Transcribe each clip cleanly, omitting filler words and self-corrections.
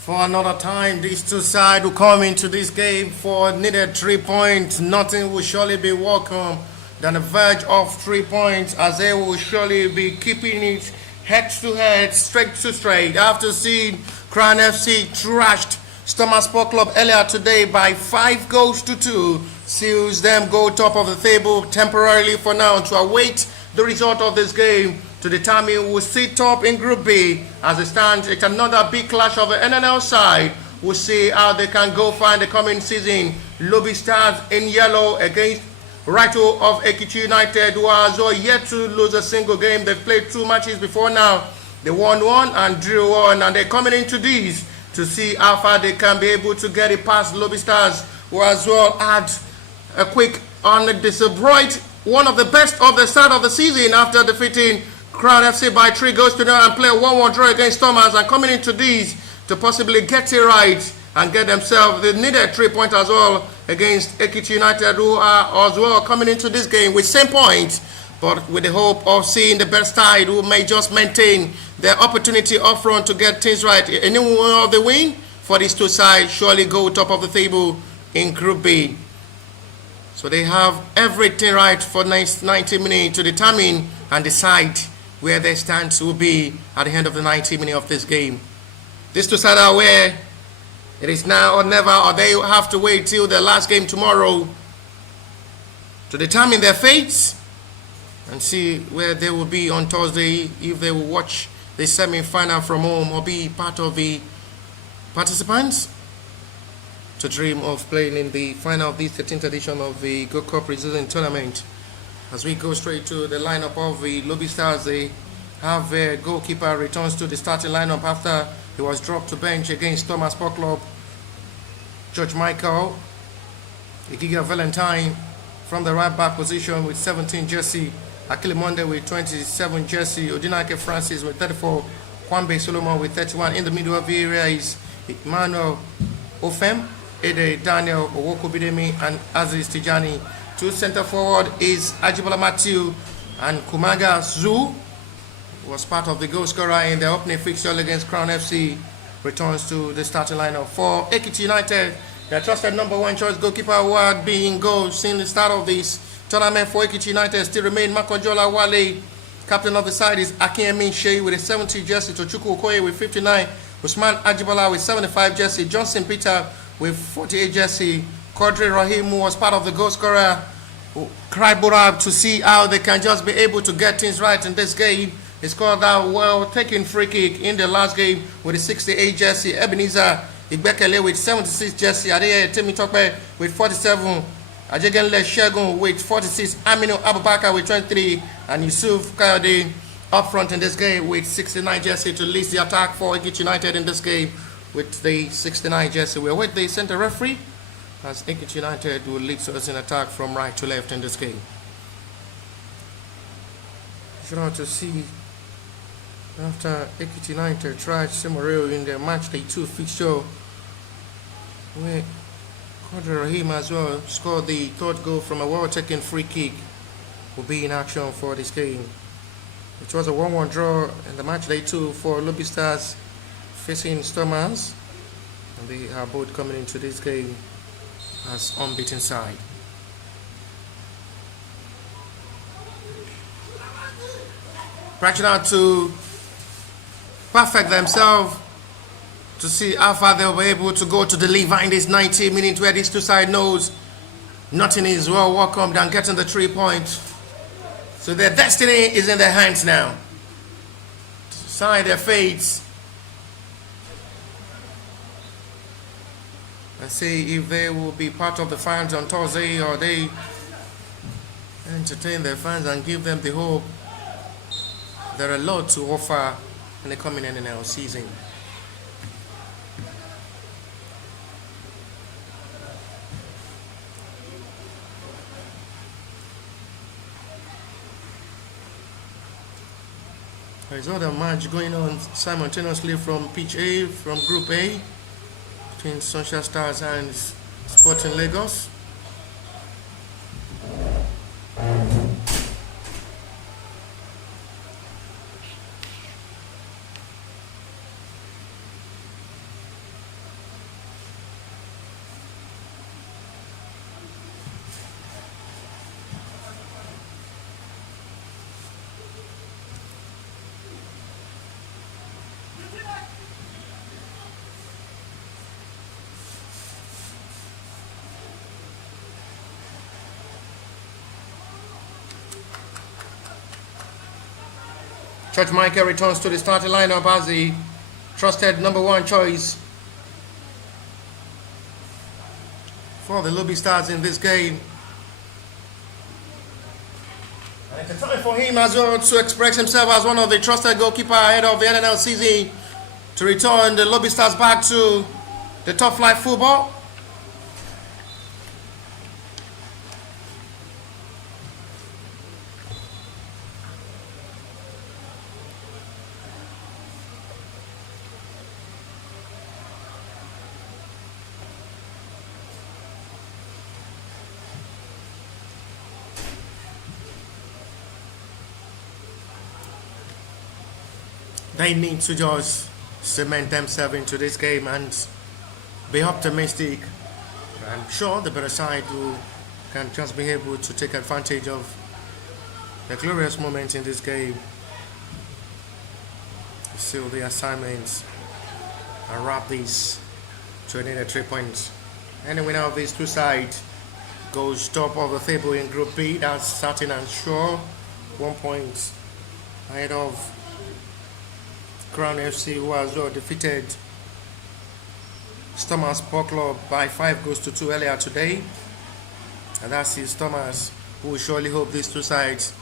For another time, these two sides will come into this game for needed 3 points. Nothing will surely be welcome than the verge of 3 points, as they will surely be keeping it head to head, straight to straight. After seeing Crown FC trashed Stormers Sport Club earlier today by 5 goals to 2, seals them go top of the table temporarily for now to await the result of this game to determine who will sit top in Group B. As it stands, it's another big clash of the NNL side. We'll see how they can go far in the coming season. Lobi Stars in yellow against Raito of Ekiti United, who are as well yet to lose a single game. They've played 2 matches before now. They won 1 and drew 1, and they're coming into these to see how far they can be able to get it past Lobi Stars, who as well had a quick on the bright, one of the best of the start of the season after defeating Crown FC by 3 goals to 0 and play a 1-1 draw against Stormers, and coming into these to possibly get it right and get themselves the needed 3 points as well against Ekiti United, who are as well coming into this game with same points, but with the hope of seeing the best side who may just maintain their opportunity up front to get things right. Anyone of the win for these two sides surely go top of the table in Group B. So they have everything right for 90 minutes to determine and decide where their stance will be at the end of the 90 minutes of this game. These two sides are where it is now or never, or they have to wait till the last game tomorrow to determine their fates and see where they will be on Thursday, if they will watch the semi-final from home or be part of the participants to dream of playing in the final of the 13th edition of the Go Cup Preseason Tournament. As we go straight to the lineup of the Lobi Stars, they have their goalkeeper returns to the starting lineup after he was dropped to bench against Stormers Sport Club. George Michael, Igiga Valentine from the right back position with 17 jersey, Akili Monde with 27 jersey, Odinake Francis with 34, Kwambe Solomon with 31. In the middle of the area is Emmanuel Ofem, Ede Daniel Owoko Bidemi, and Aziz Tijani. 2 center forward is Ajibola Matthew, and Kumaga Zu was part of the goal scorer in the opening fixture against Crown FC, returns to the starting lineup. For Ekiti United, their trusted number 1 choice goalkeeper who had been in goal since the start of this tournament for Ekiti United still remain Makojola Wale. Captain of the side is Akinyemi Shea with a 70 jersey, Tochukwu Okoye with 59, Usman Ajibola with 75 jersey, Johnson Peter with 48 jersey, Quadri Rahim, who was part of the goal scorer, cried Burab to see how they can just be able to get things right in this game. He scored that well-taken free kick in the last game with a 68 jersey. Ebenezer Igbekele with 76 jersey. Adeye Temitope with 47. Ajegenle Shegun with 46. Aminu Abubakar with 23. And Yusuf Kayode up front in this game with 69 jersey to lead the attack for Ekiti United in this game with the 69 jersey. We'll wait the center referee as Ekiti United will lead us in attack from right to left in this game. Sure to see after Ekiti United tried Simoreo in their match day 2 fixture, where Quadri Rahim as well scored the 3rd goal from a well-taken free kick, will be in action for this game. It was a 1-1 draw in the match day 2 for Lobi Stars facing Stormers, and they are both coming into this game as unbeaten side. Practicing out to perfect themselves to see how far they'll be able to go to deliver in this 90 minutes where these two sides knows nothing is well welcome than getting the 3 points. So their destiny is in their hands now to decide their fates and see if they will be part of the fans on Thursday, or they entertain their fans and give them the hope. There are a lot to offer in the coming NNL season. There is other match going on simultaneously from Pitch A, from Group A, between Sunshine Stars and Sporting Lagos. Church Michael returns to the starting lineup as the trusted number 1 choice for the Lobi Stars in this game. And it's a time for him as well to express himself as one of the trusted goalkeeper ahead of the NNL season, to return the Lobi Stars back to the top flight football. They need to just cement themselves into this game and be optimistic. I'm sure the better side can just be able to take advantage of the glorious moment in this game, seal the assignments, and wrap this to a 3 points. Any winner of these two sides goes top of the table in Group B. That's certain and sure. 1 point ahead of Crown FC, who has defeated Stormers Sport Club by 5 goals to 2 earlier today. And that's his Stormers, who will surely hope these two sides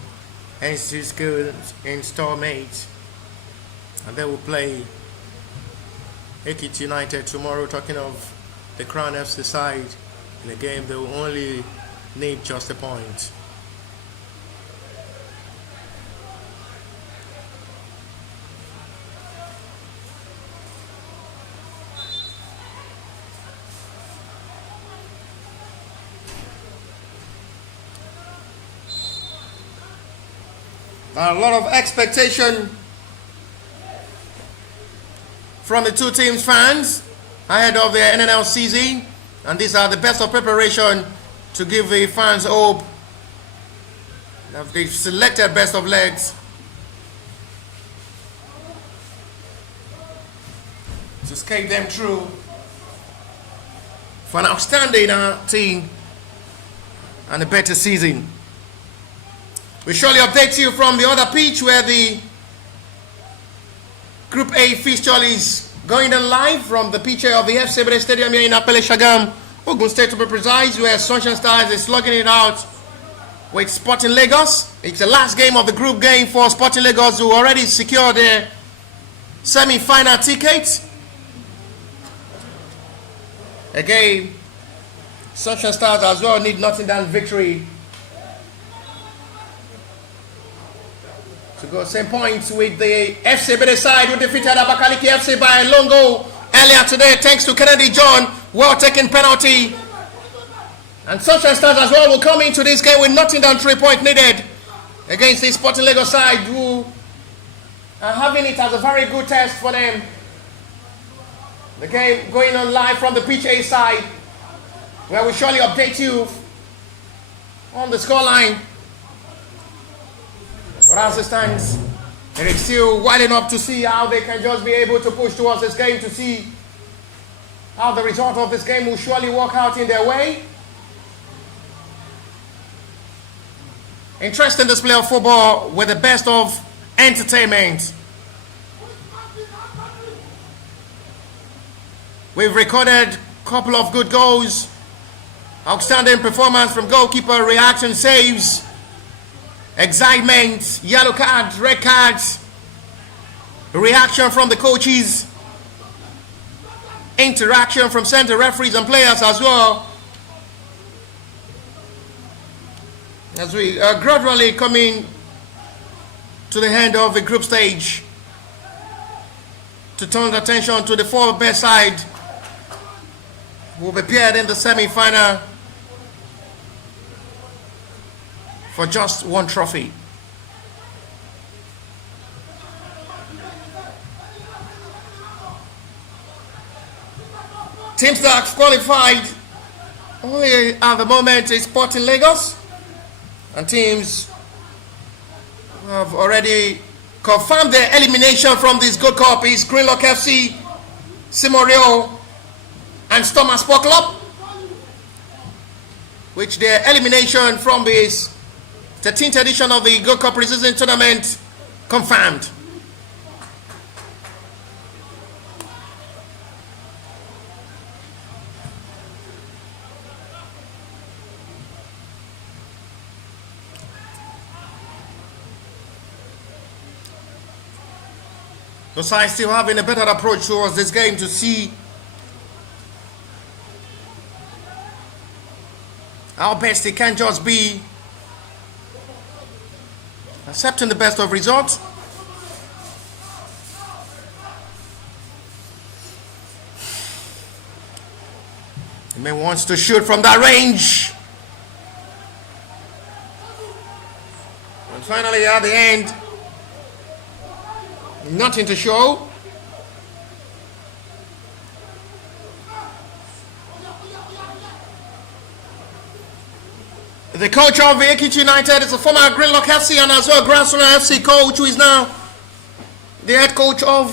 end this game in stalemate. And they will play Ekiti United tomorrow. Talking of the Crown FC side, in a game they will only need just a point. A lot of expectation from the two teams' fans ahead of the NNL season, and these are the best of preparation to give the fans hope. They've selected best of legs to skate them through for an outstanding team and a better season. We surely update you from the other pitch where the Group A fixture is going on live from the pitch of the FC Bede Stadium here in Apele Shagam, Ogun State to be precise, where Sunshine Stars is slugging it out with Sporting Lagos. It's the last game of the group game for Sporting Lagos, who already secured their semi-final ticket. Again, Sunshine Stars as well need nothing than victory to go same points with the FC Bede side, who defeated Abakaliki FC by a long goal earlier today, thanks to Kennedy John, well-taken penalty. And Sunshine Stars as well will come into this game with nothing than 3 points needed against the Sporting Lagos side, who are having it as a very good test for them. The game going on live from the pitch A side, where we surely update you on the scoreline. But as it stands, it is still winding up to see how they can just be able to push towards this game, to see how the result of this game will surely work out in their way. Interesting display of football with the best of entertainment. We've recorded a couple of good goals, outstanding performance from goalkeeper, reaction, saves, excitement, yellow cards, red cards, reaction from the coaches, interaction from center referees and players as well, as we are gradually coming to the end of the group stage, to turn attention to the 4 best side who will be paired in the semi-final for just 1 trophy. Teams that have qualified only at the moment is Sporting Lagos, and teams who have already confirmed their elimination from this Gold Cup is Greenlock FC, Simorio, and Stormers Sport Club, which their elimination from this 13th edition of the Gold Cup preseason tournament confirmed. The side still having a better approach towards this game to see how best it can just be accepting the best of results. The man wants to shoot from that range. And finally at the end, nothing to show. The coach of Ekiti United is a former Greenlock FC and as well Grassroots FC coach, who is now the head coach of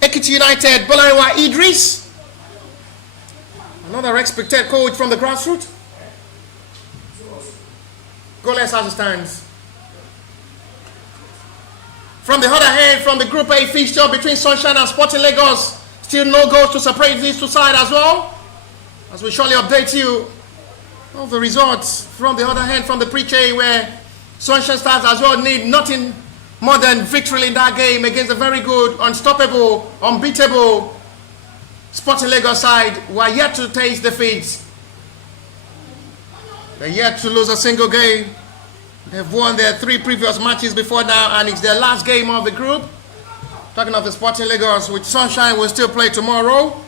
Ekiti United, Bolaiwa Idris. Another expected coach from the grassroots. Goalless as it stands. From the other hand, from the Group A fixture between Sunshine and Sporting Lagos, still no goals to separate these two sides as well. As we surely update you of the results from the other hand, from the pre-K, where Sunshine Stars as well need nothing more than victory in that game against a very good, unstoppable, unbeatable Sporting Lagos side, who are yet to taste defeat. They're yet to lose a single game. They've won their 3 previous matches before now, and it's their last game of the group. Talking of the Sporting Lagos, which Sunshine will still play tomorrow.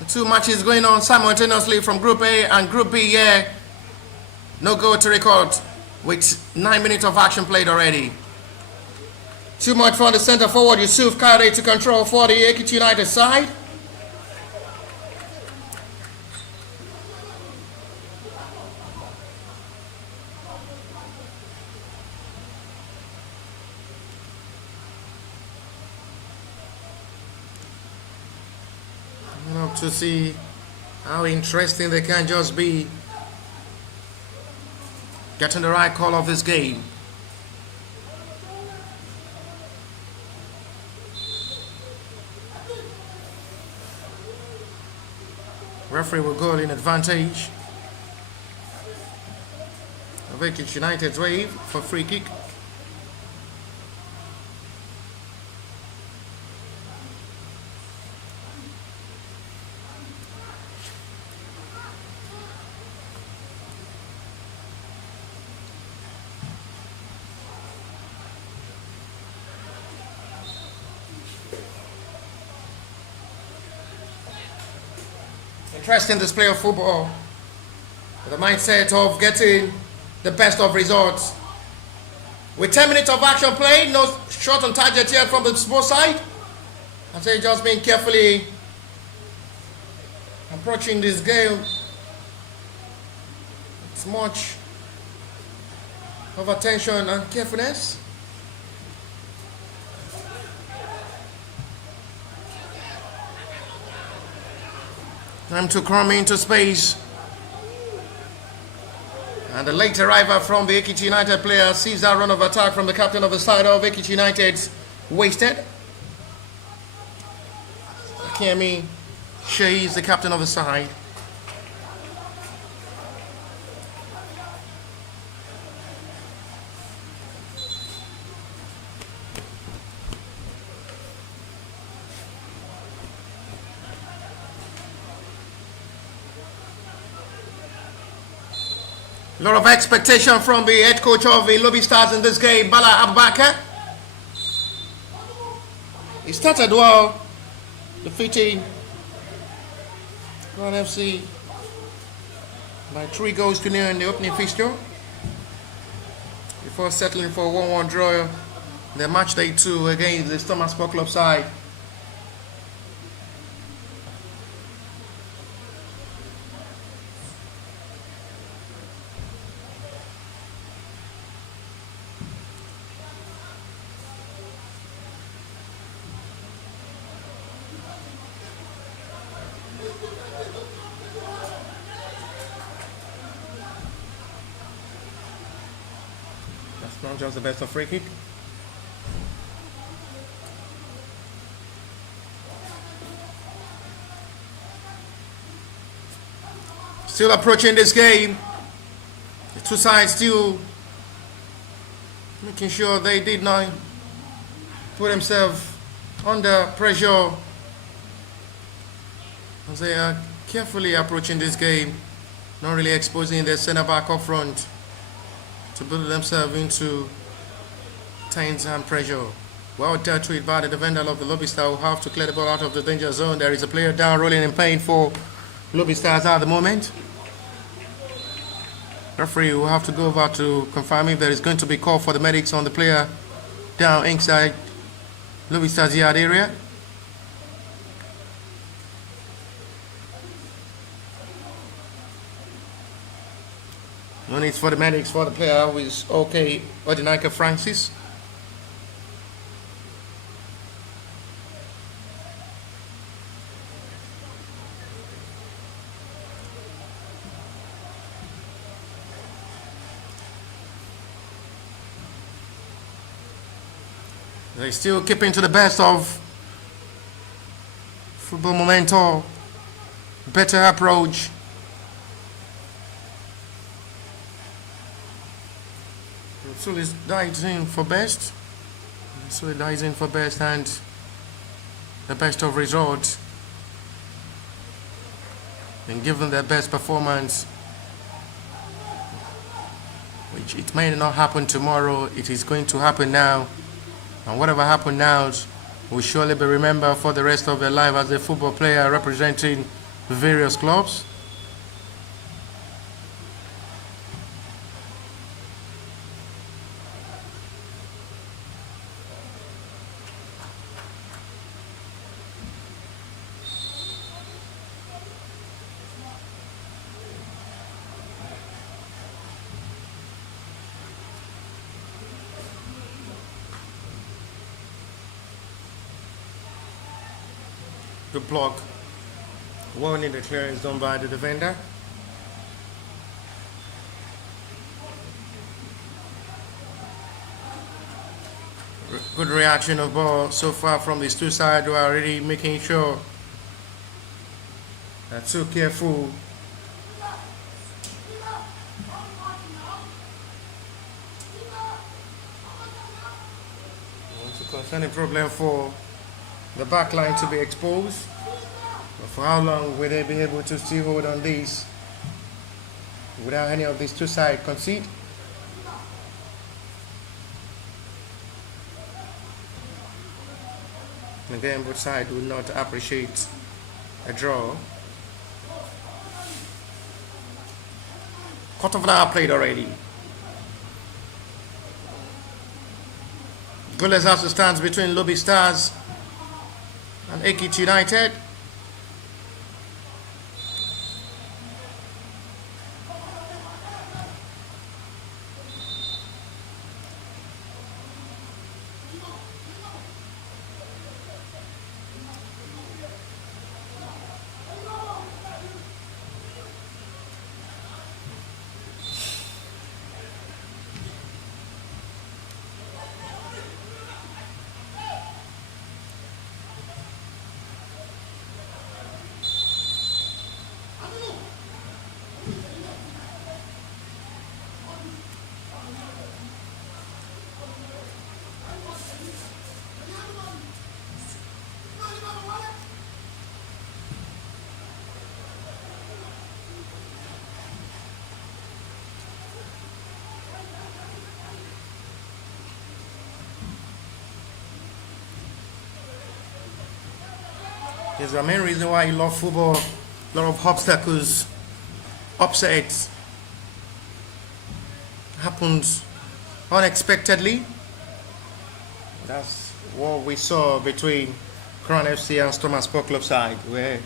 The 2 matches going on simultaneously from Group A and Group B here. No goal to record with 9 minutes of action played already. Too much from the centre forward, Yusuf Kare, to control for the Ekiti United side. To see how interesting they can just be getting the right call of this game. Referee will go in advantage of Ekiti United's wave for free kick. Interesting display of football, with the mindset of getting the best of results. With 10 minutes of action played, no shot on target yet from the sports side. I'd say just being carefully approaching this game. It's much of attention and carefulness. Time to come into space. And the late arrival from the Ekiti United player sees that run of attack from the captain of the side of Ekiti United wasted. Kemi Shea is the captain of the side. A lot of expectation from the head coach of the Lobi Stars in this game, Bala Abubakar. He started well, defeating Grand FC by 3 goals to 0 in the opening fixture, before settling for a 1-1 draw in the match day 2 against the Stormer Sport Club side. Not just the best of free kick. Still approaching this game. Two sides still making sure they did not put themselves under pressure as they are carefully approaching this game, not really exposing their centre back up front to build themselves into tense and pressure. Well dealt with by the defender of the Lobi Stars, who have to clear the ball out of the danger zone. There is a player down rolling in pain for Lobi Stars at the moment. Referee will have to go over to confirm if there is going to be call for the medics on the player down inside Lobi Stars yard area. No need for the medics for the player who is okay, Odinaika Francis. They still keeping to the best of football momentum, better approach. So it's dives in for best. So it dives in for best and the best of results. And give them their best performance, which it may not happen tomorrow, it is going to happen now. And whatever happened now will surely be remembered for the rest of their life as a football player representing various clubs. Good block. Warning, the clearance done by the defender. Good reaction of ball so far from these two sides, who are already making sure they're too careful. It's a concerning problem for the back line to be exposed. But for how long will they be able to still hold on this without any of these two sides concede? Again, both sides will not appreciate a draw. Quarter of an hour played already. Goalless as it stands between Lobi Stars and Ekiti United. It's the main reason why you love football. A lot of obstacles, upsets happens unexpectedly. That's what we saw between Crown FC and Stormers Sport Club side, where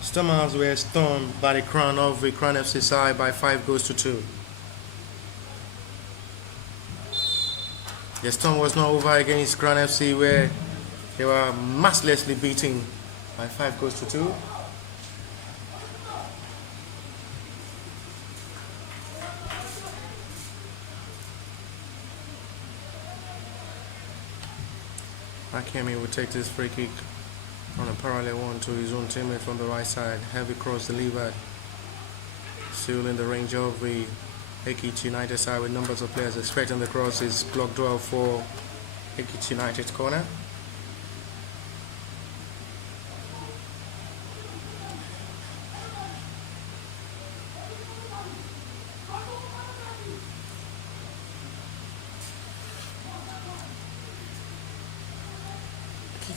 Stormers were stunned by the Crown of the Crown FC side by 5-2. The storm was not over against Crown FC, where they were mercilessly beaten by 5-2. Akemi will take this free kick on a parallel one to his own teammate from the right side. Heavy cross delivered. still in the range of the Ekiti United side with numbers of players expecting the cross is blocked well for Ekiti United corner.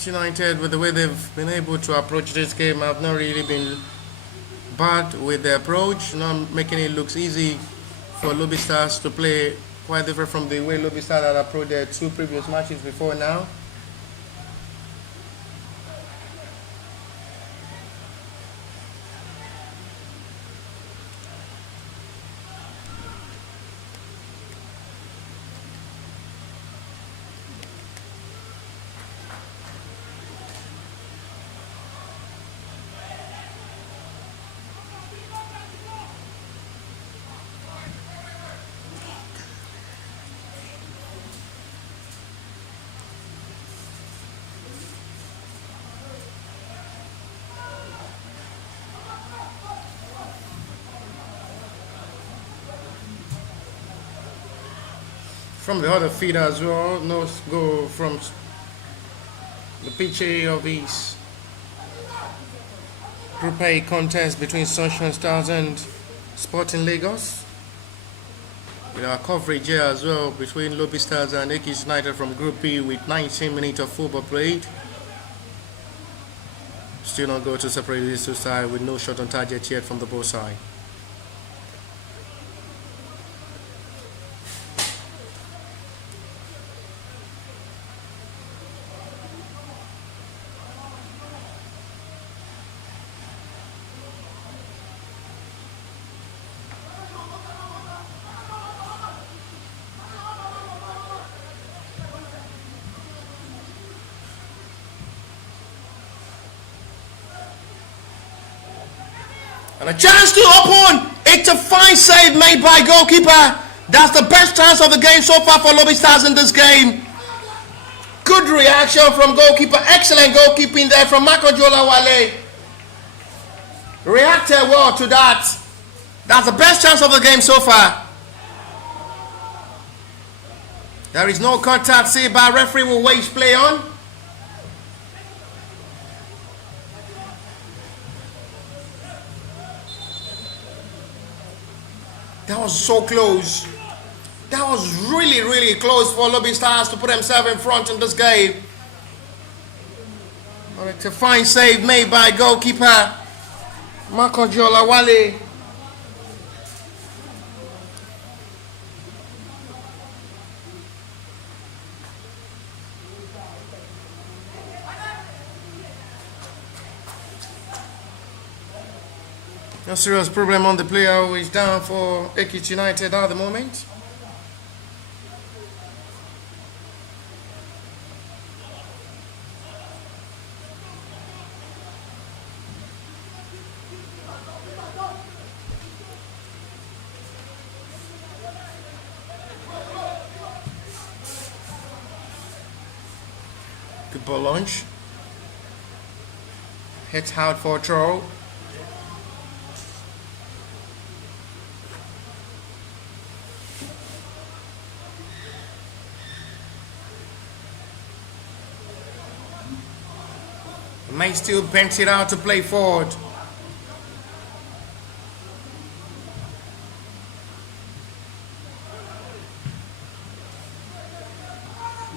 United, with the way they've been able to approach this game, have not really been bad with the approach, not making it look easy for Lobi Stars to play, quite different from the way Lobi Stars had approached their two previous matches before now. From the other feeder as well, no go from the pitch A of this Group A contest between Sunshine Stars and Sporting Lagos. With our coverage here as well between Lobi Stars and Ekiti United from Group B with 19 minutes of football played. Still not go to separate these two sides with no shot on target yet from the both sides. And a chance to open. It's a fine save made by goalkeeper. That's the best chance of the game so far for Lobi Stars in this game. Good reaction from goalkeeper. Excellent goalkeeping there from Makojola Wale. Reacted well to that. That's the best chance of the game so far. There is no contact. See, by referee will wage play on. That was so close. That was really, really close for Lobi Stars to put themselves in front in this game. But it's a fine save made by goalkeeper Makojola Wale. No serious problem on the player who is down for Ekiti United at the moment. Good ball launch. Hits out for a throw. May still bent it out to play forward.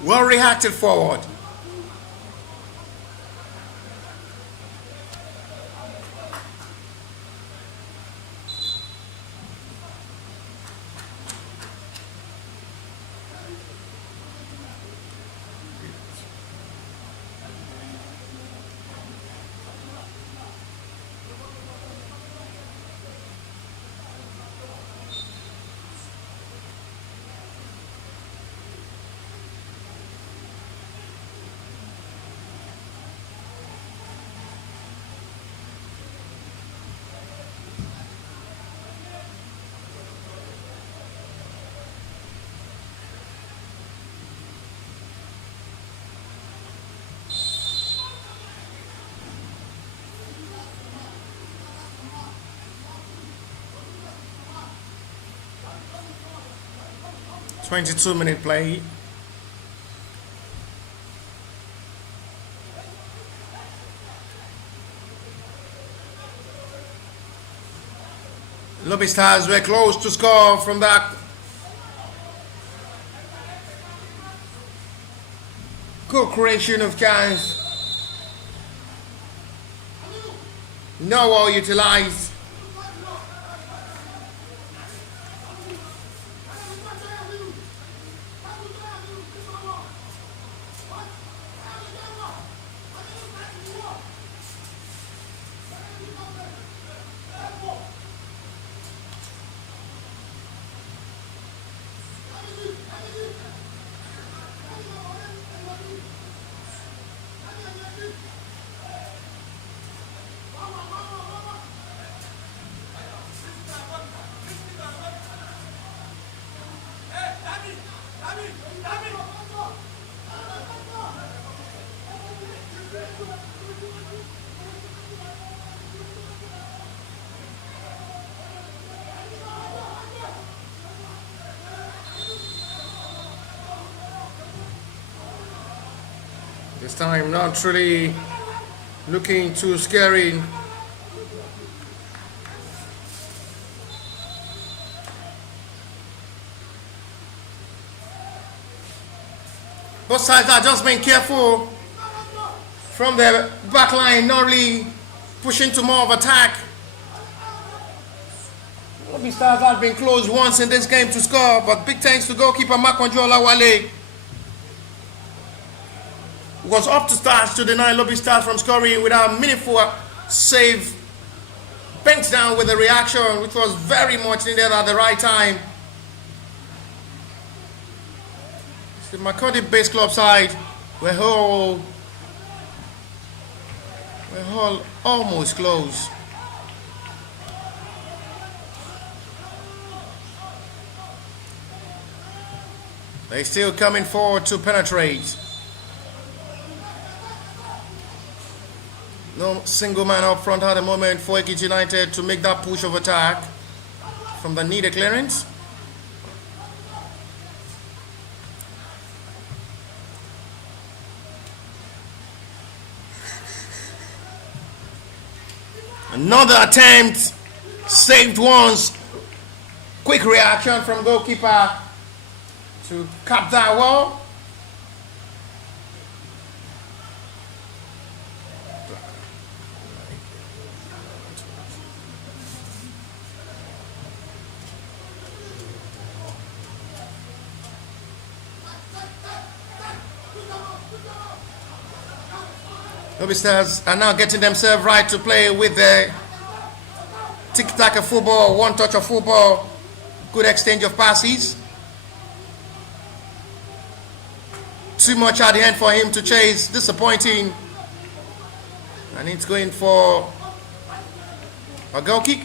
Well reacted forward. 22-minute play. Lobi Stars were close to score from that co-creation of chance. No well utilized. This time not really looking too scary. Both sides are just being careful from the back line, not really pushing to more of attack. Lobi Stars have been close once in this game to score, but big thanks to goalkeeper Makonjo Olawale. Was up to start to deny Lobi Stars from scoring without a meaningful save. Bent down with a reaction which was very much needed at the right time. The Makodi Base Club side were all almost close. They're still coming forward to penetrate. No single man up front at the moment for Ekiti United to make that push of attack from the needed clearance. Another attempt, saved once. Quick reaction from goalkeeper to cap that wall. Lobi Stars are now getting themselves right to play with the tic-tac of football, one touch of football, good exchange of passes. Too much at the end for him to chase, disappointing. And it's going for a goal kick.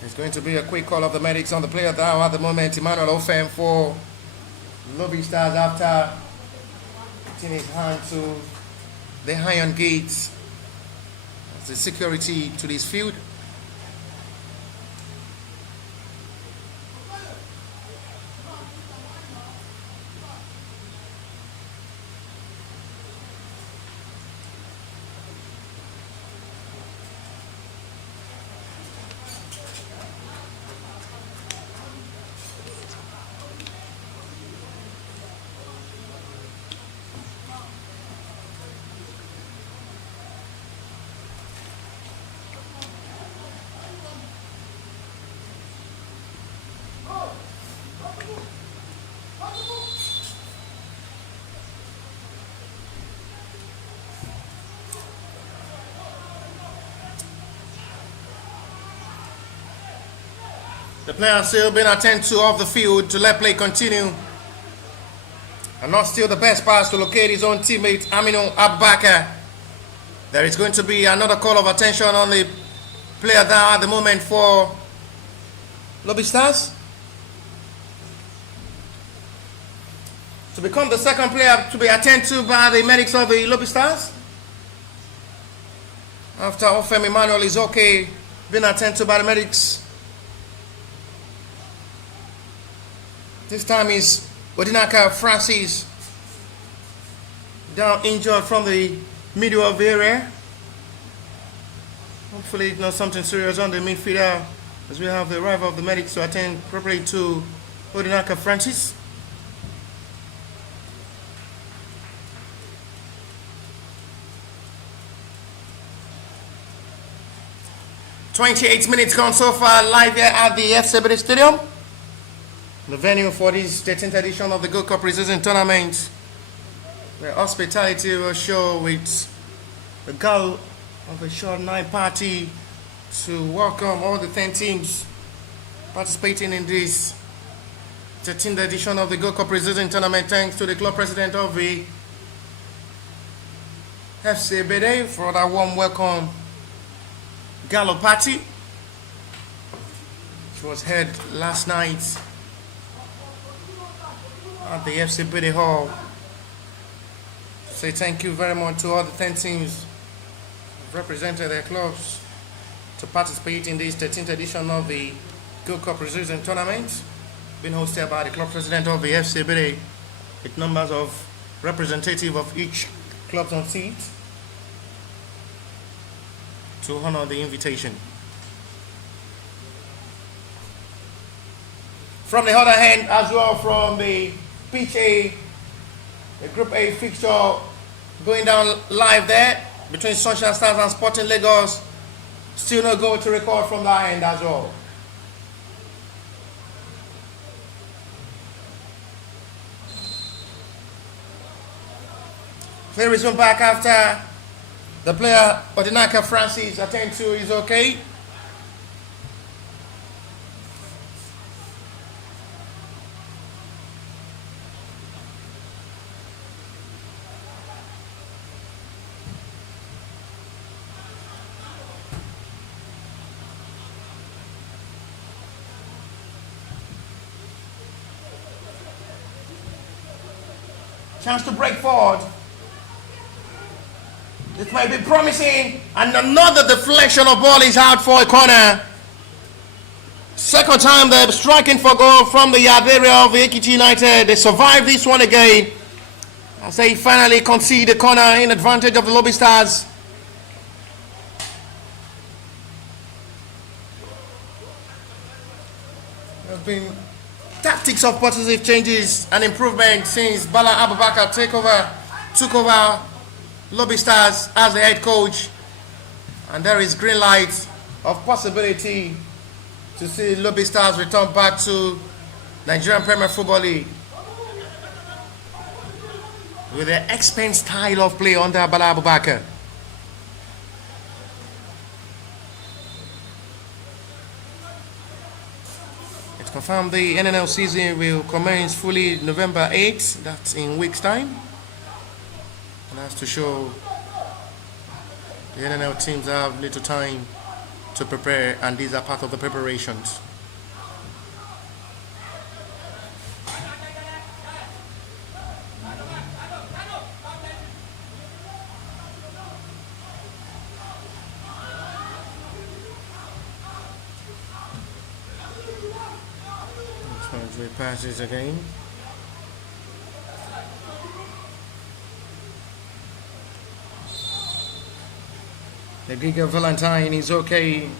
It's going to be a quick call of the medics on the player down at the moment. Emmanuel Ofem for Lobi Stars after putting his hand to the iron gates. That's the security to this field. The players still being attended to off the field to let play continue. And not still the best pass to locate his own teammate Aminu Abubakar. There is going to be another call of attention on the player down at the moment for Lobi Stars. To become the second player to be attended to by the medics of the Lobi Stars. After Ofem Emmanuel is okay, being attended to by the medics. This time is Odinaka Francis, down injured from the middle of the area. Hopefully not something serious on the midfielder, as we have the arrival of the medics to attend properly to Odinaka Francis. "28 minutes gone so far live here at the FCBD Stadium, the venue for this 13th edition of the Gold Cup Preseason Tournament, where hospitality will show with the goal of a short night party to welcome all the 10 teams participating in this 13th edition of the Gold Cup Preseason Tournament. Thanks to the club president of the FCBD for that warm welcome gala party, which was held last night at the FCBD Hall. Say thank you very much to all the 10 teams who represented their clubs to participate in this 13th edition of the Gold Cup Preseason Tournament, being hosted by the club president of the FCBD, with numbers of representatives of each club on seat to honor the invitation. From the other hand, as well, from the Pitch A, the Group A fixture going down live there between Sunshine Stars and Sporting Lagos. Still no goal to record from that end as well. Play resume back after the player Odinaka Francis attend to is okay. Chance to break forward. This might be promising, and another deflection of ball is out for a corner. Second time they're striking for goal from the yard area of the Ekiti United. They survived this one again as they finally concede the corner in advantage of the Lobi Stars. There have been tactics of positive changes and improvement since Bala Abubakar took over Lobi Stars as the head coach, and there is green light of possibility to see Lobi Stars return back to Nigerian Premier Football League with their expense style of play under Bala Abubakar. It's confirmed the NNL season will commence fully November 8th, that's in weeks time. And that's to show the NNL teams have little time to prepare, and these are part of the preparations. This passes again. The Giga Valentine is okay.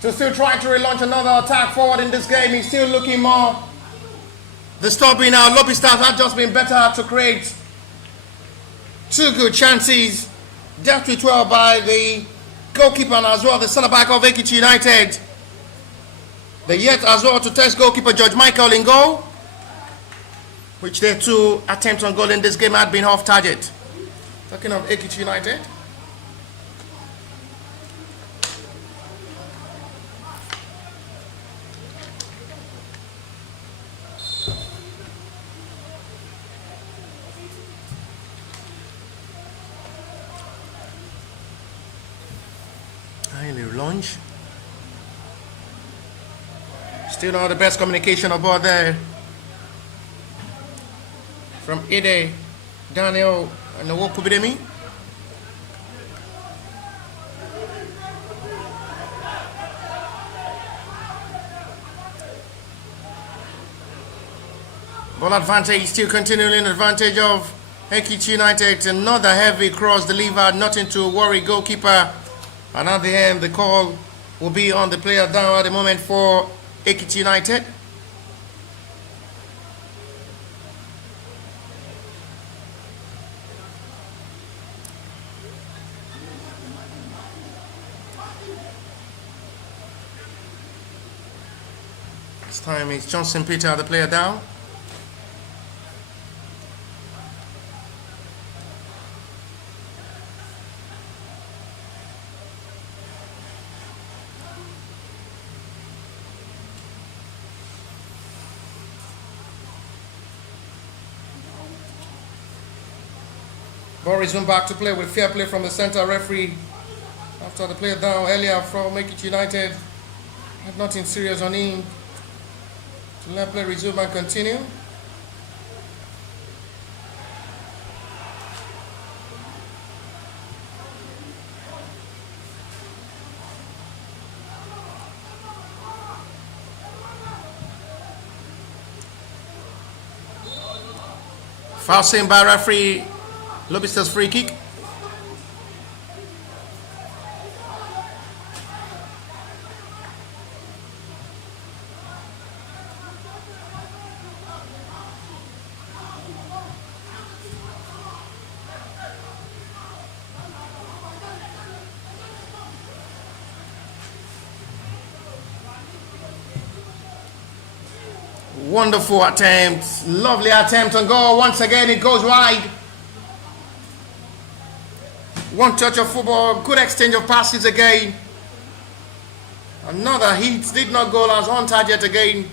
So still trying to relaunch another attack forward in this game. He's still looking more disturbing now. Lobi Stars have just been better to create two good chances. Dealt with well by the goalkeeper and as well the centre back of Ekiti United. They yet as well to test goalkeeper George Michael in goal, which their two attempts on goal in this game had been off target. Talking of Ekiti United. Highly launch. Still not the best communication about there. From Ide, Daniel, and the Wokubidemi. Ball advantage still continuing advantage of Ekiti United. Another heavy cross delivered, nothing to worry goalkeeper. And at the end, the call will be on the player down at the moment for Ekiti United. This time it's Johnson Peter, the player down. Ball resumed back to play with fair play from the center referee after the player down earlier from Ekiti United. Had nothing serious on him. To let play resume and continue. Foul seen by referee. Lobi says free kick. Wonderful attempt. Lovely attempt on goal. Once again, it goes wide. One touch of football, good exchange of passes again. Another hit, did not go as on target again.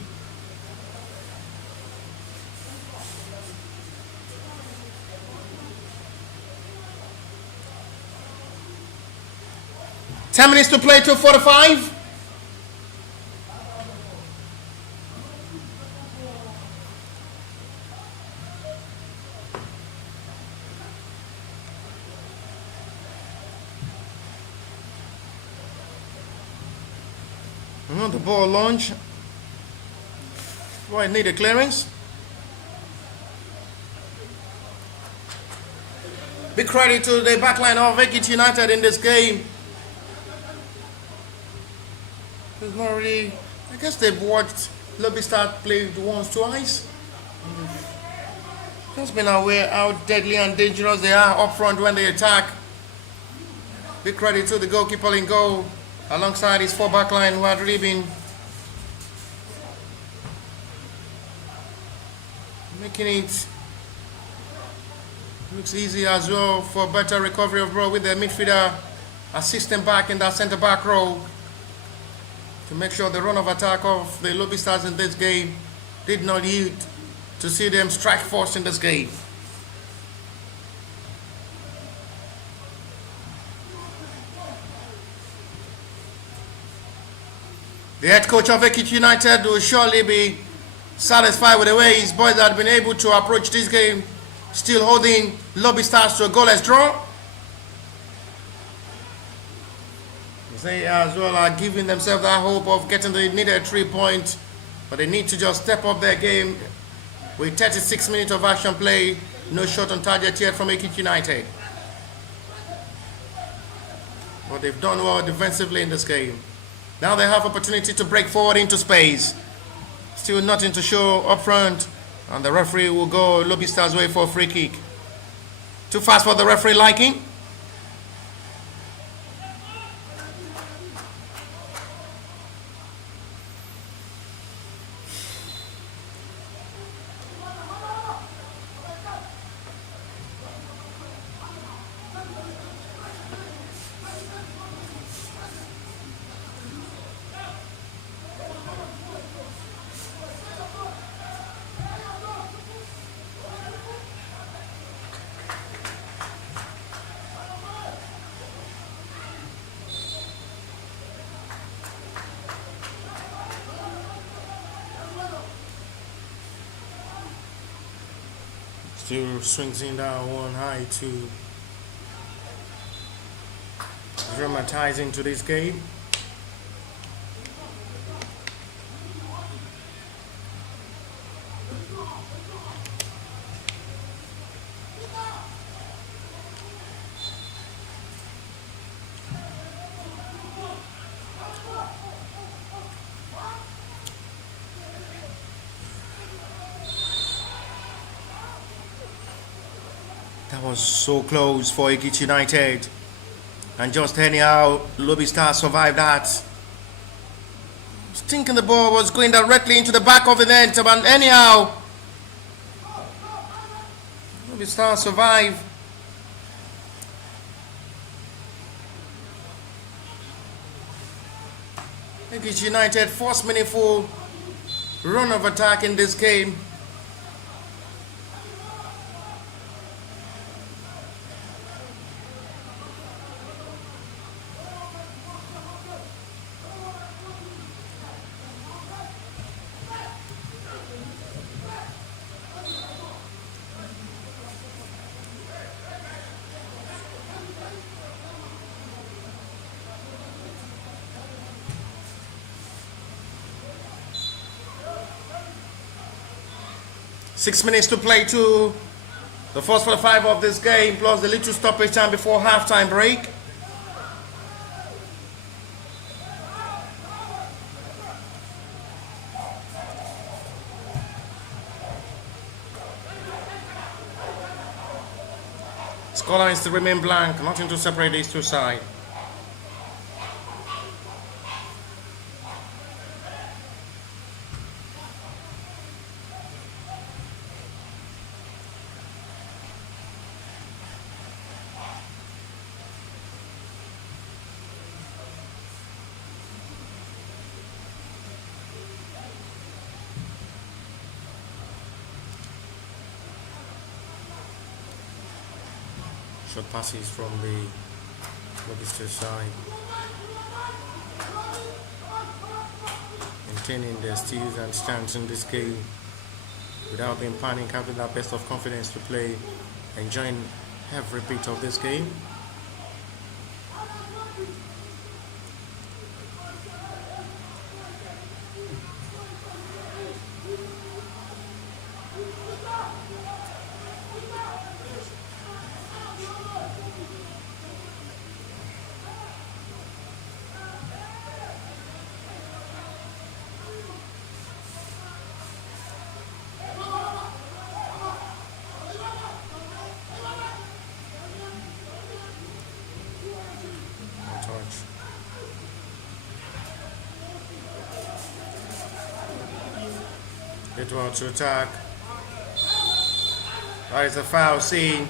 Ten minutes to play, 2:45. The ball launch. Boy, need a clearance. Big credit to the backline of Ekiti United in this game. There's not really, I guess they've watched Lobi start play once, twice. Just been aware how deadly and dangerous they are up front when they attack. Big credit to the goalkeeper in goal, alongside his four backline who had really been making it looks easy as well for better recovery of ball with the midfielder assisting back in that centre back row to make sure the run of attack of the Lobi Stars in this game did not yield to see them strike first in this game. The head coach of Ekiti United will surely be satisfied with the way his boys had been able to approach this game, still holding Lobi Stars to a goalless draw. They as well are giving themselves that hope of getting the needed 3 points, but they need to just step up their game with 36 minutes of action play, no shot on target yet from Ekiti United. But they've done well defensively in this game. Now they have opportunity to break forward into space. Still nothing to show up front, and the referee will go Lobi Stars' way for a free kick. Too fast for the referee liking. Still swings in down one high to dramatize into this game. That was so close for Ekiti United. And just anyhow, Lobi Stars survived that. Thinking the ball was going directly into the back of the net, but anyhow, Lobi Stars survived. Ekiti United first meaningful run of attack in this game. Six minutes to play to the first 45 of this game, plus the little stoppage time before halftime break. Scoreline still remain blank, nothing to separate these two sides. Short passes from the Lobi side, maintaining their steals and stance in this game without being panicked, having that best of confidence to play, enjoying every bit of this game. It wants to attack. That is a foul scene.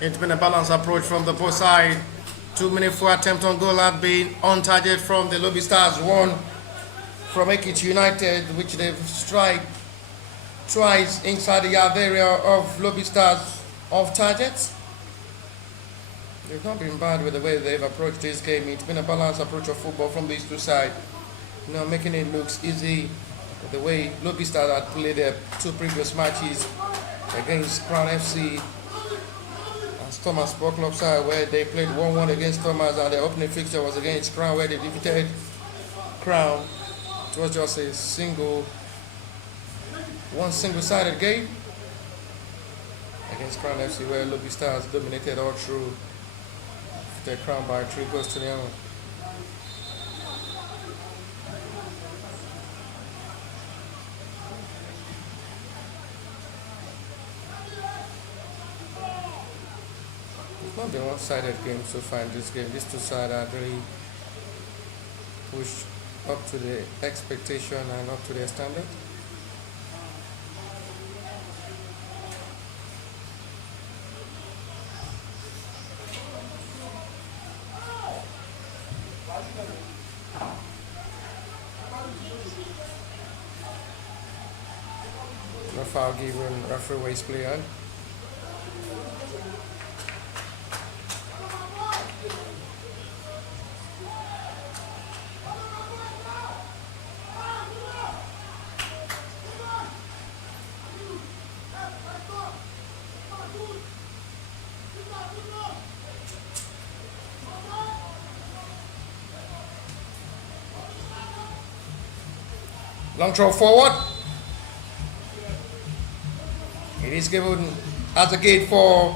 It's been a balanced approach from the both sides. 2 minutes for attempt on goal have been on target from the Lobi Stars. One from Ekiti United, which they've struck twice inside the yard area of Lobi Stars off targets. They've not been bad with the way they've approached this game. It's been a balanced approach of football from these two sides. You know, making it look easy the way Lobi Stars had played their two previous matches against Crown FC and Thomas Sport Club side, where they played 1-1 against Thomas, and the opening fixture was against Crown, where they defeated Crown. It was just a single-sided game against Crown FC, where Lobi Stars dominated all through their Crown by 3 goals to 0. It's not been one-sided game so far in this game. These two sides are really pushed up to the expectation and up to their standard. No foul given. Referee waist player. Long throw forward. It is given as a gate for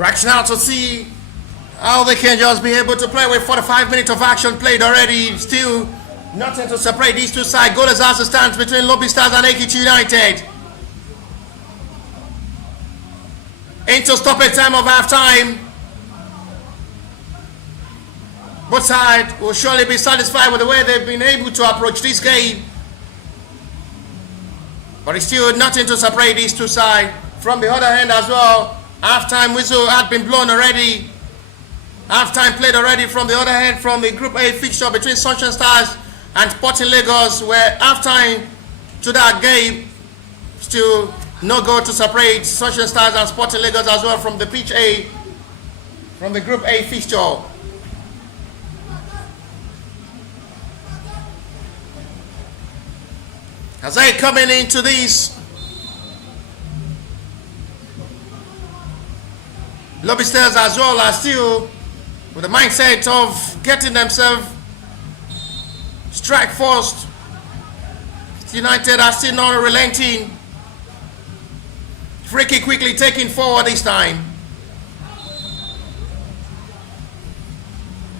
right now to see how they can just be able to play with 45 minutes of action played already. Still nothing to separate these two sides. Goal as it stands between Lobi Stars and Ekiti United. Into stoppage time of half time. Both sides will surely be satisfied with the way they've been able to approach this game. But it's still nothing to separate these two sides. From the other hand as well, half-time whistle had been blown already. Half-time played already from the other hand from the Group A fixture between Sunshine Stars and Sporting Lagos, where half-time to that game still no goal to separate Sunshine Stars and Sporting Lagos as well from the pitch A, from the Group A fixture. As they coming into this, Lobi Stars as well are still with the mindset of getting themselves strike first. United are still not relenting. Free kick quickly taken forward this time.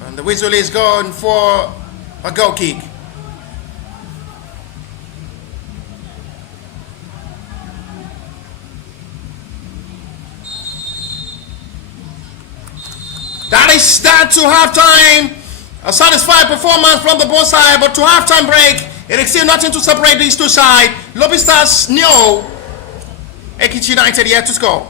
And the whistle is gone for a goal kick. That is that to halftime. A satisfied performance from the both sides, but to halftime break, it is still nothing to separate these two sides. Lobi Stars nil, Ekiti United yet to score.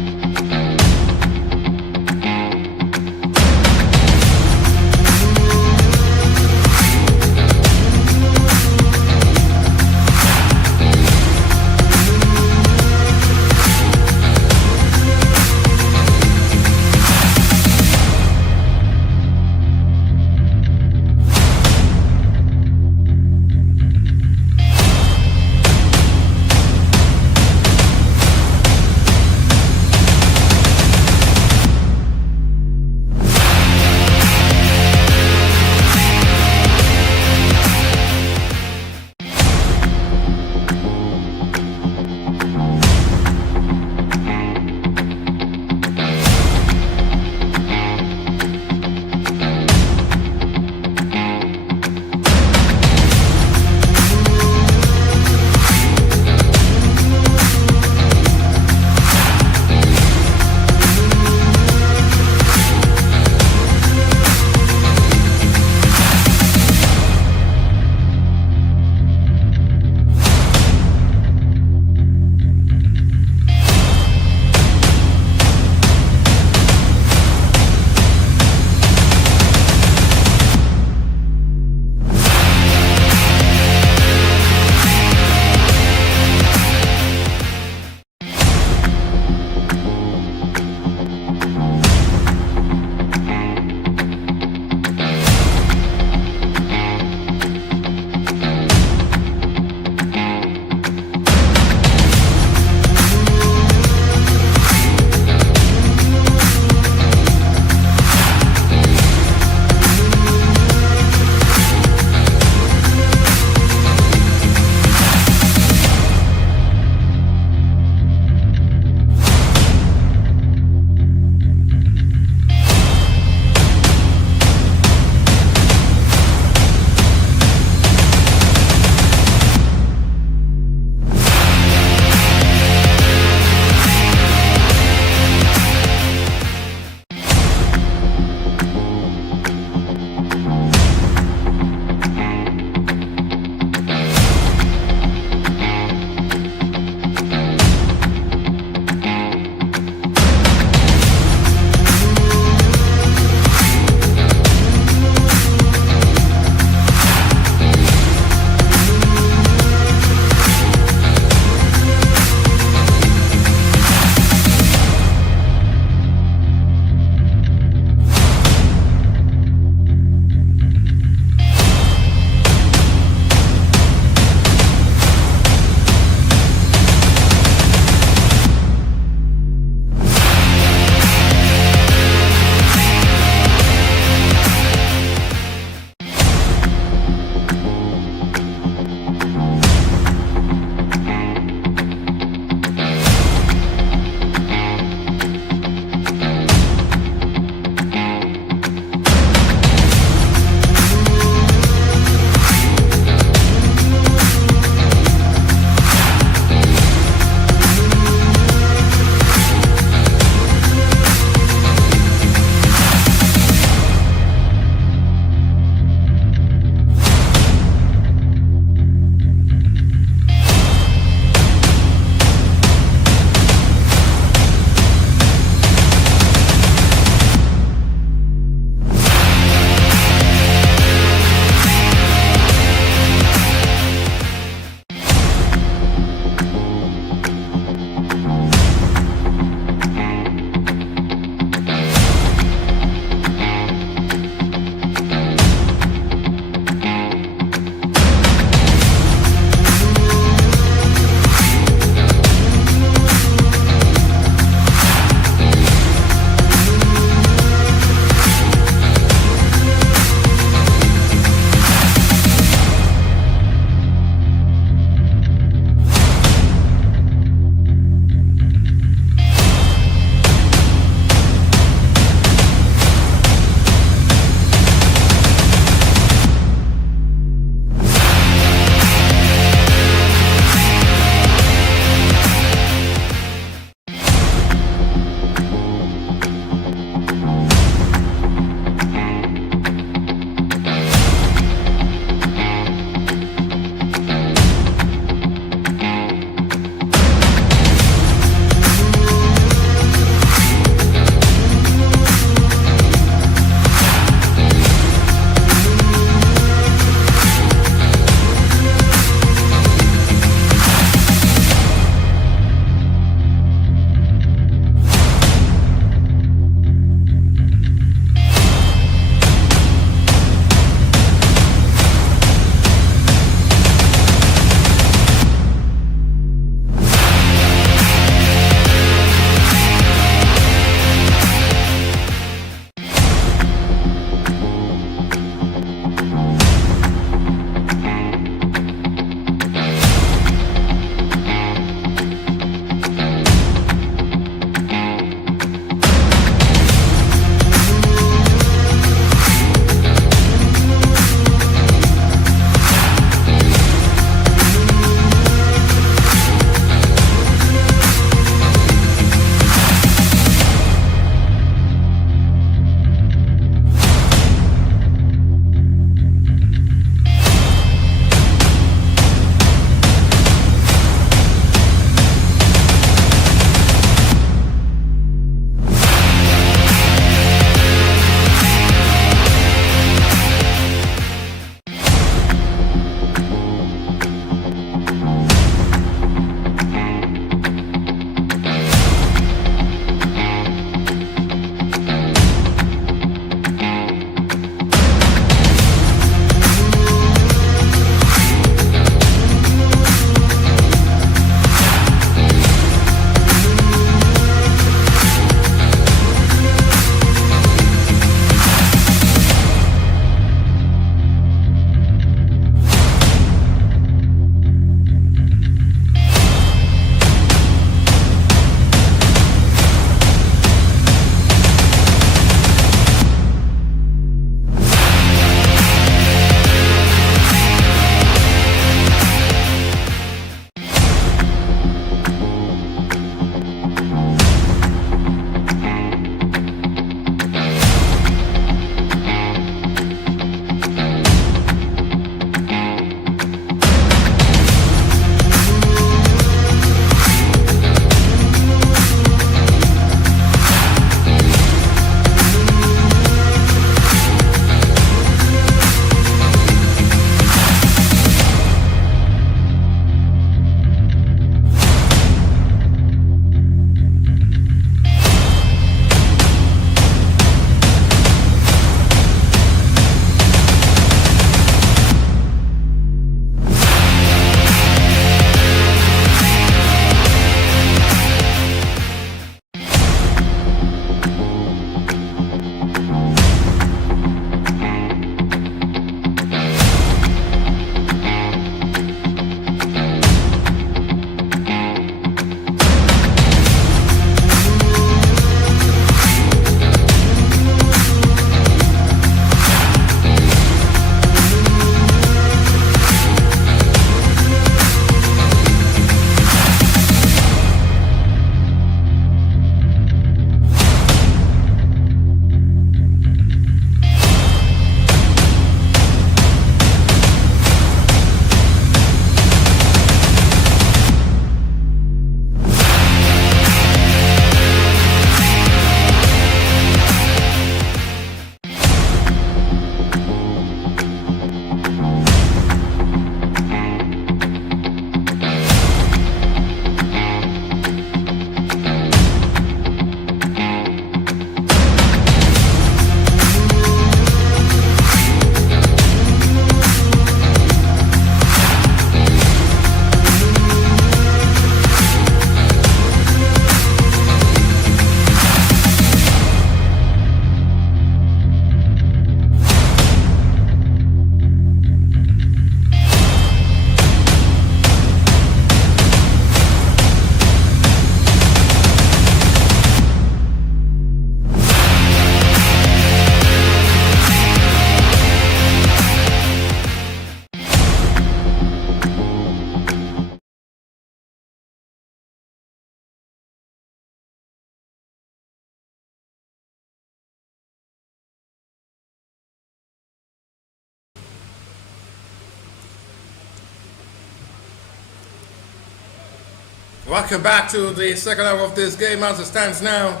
Welcome back to the second half of this game as it stands now.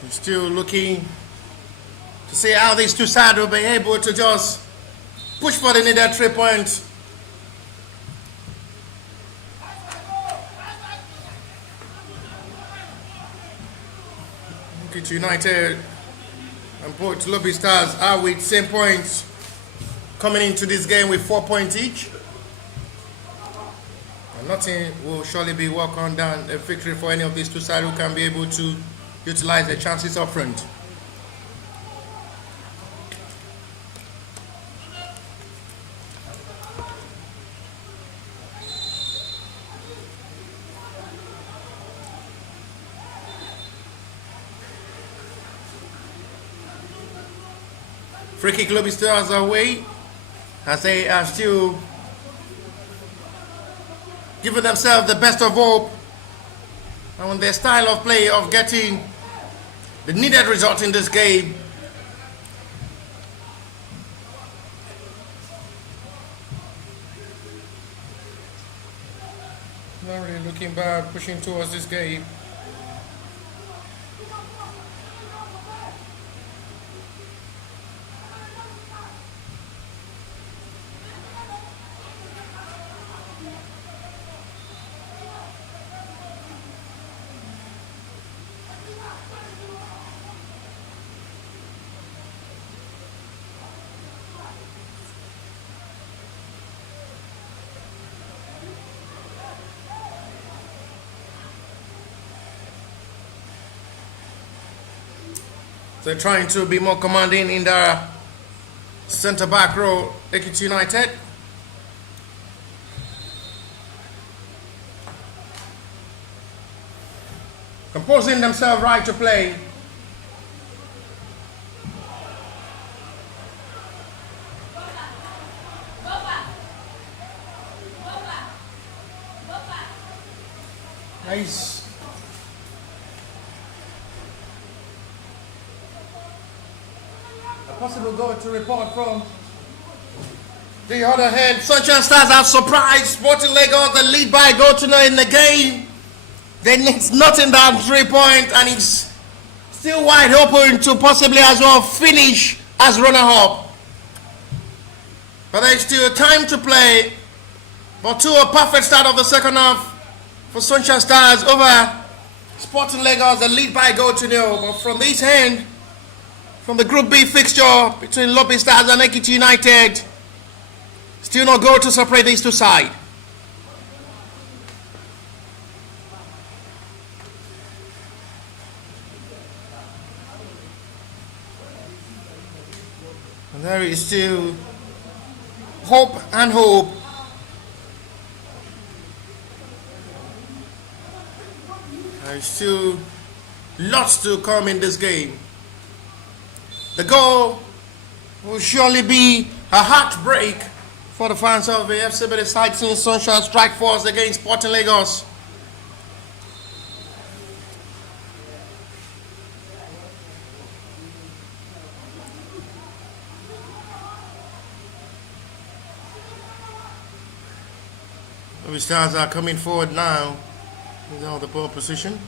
We're still looking to see how these two sides will be able to just push for the needed 3 points. Ekiti United and both Lobi Stars are with same points, coming into this game with 4 points each. And nothing will surely be welcomed down a victory for any of these two sides who can be able to utilize their chances up front. Free kick Lobi Stars away as they are still giving themselves the best of hope on their style of play of getting the needed result in this game. Not really looking bad, pushing towards this game. They're trying to be more commanding in the centre back row, Ekiti United. Composing themselves right to play. Nice. Possible goal to report from the other hand. Sunshine Stars have surprised Sporting Lagos, the lead by a goal to nil in the game. They need nothing than 3 points, and it's still wide open to possibly as well finish as runner-up. But there's still time to play. But to a perfect start of the second half for Sunshine Stars over Sporting Lagos, the lead by a goal to nil. But from this end, from the Group B fixture between Lobi Stars and Ekiti United, still no goal to separate these two sides. And there is still hope and hope. There is still lots to come in this game. The goal will surely be a heartbreak for the fans of the FCB side seeing Sunshine strike force against Sporting Lagos. The Stars are coming forward now with all the ball position.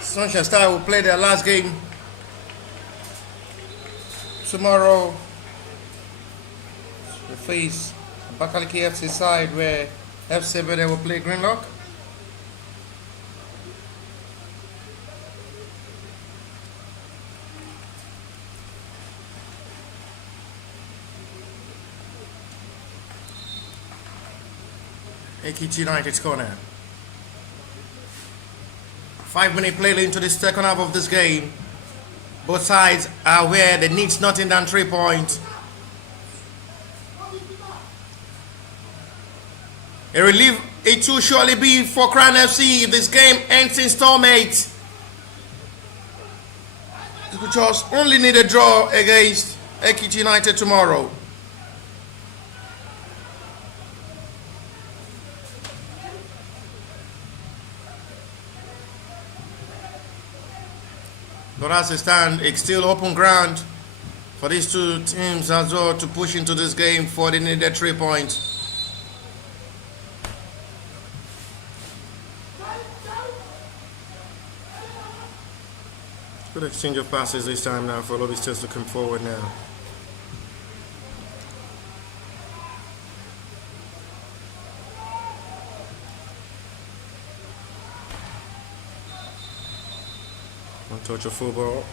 Sunshine Star will play their last game tomorrow. They face Bakaliki FC side where FC Bede will play Greenlock. Ekiti United's corner. 5-minute play into the second half of this game. Both sides are where they need nothing than 3 points. A relief, it will surely be for Crown FC if this game ends in stalemate. They just only need a draw against Ekiti United tomorrow. But as it stands, it's still open ground for these two teams as well to push into this game for the needed 3 points. Good exchange of passes this time now for Lobi Stars to come forward now. One touch of football.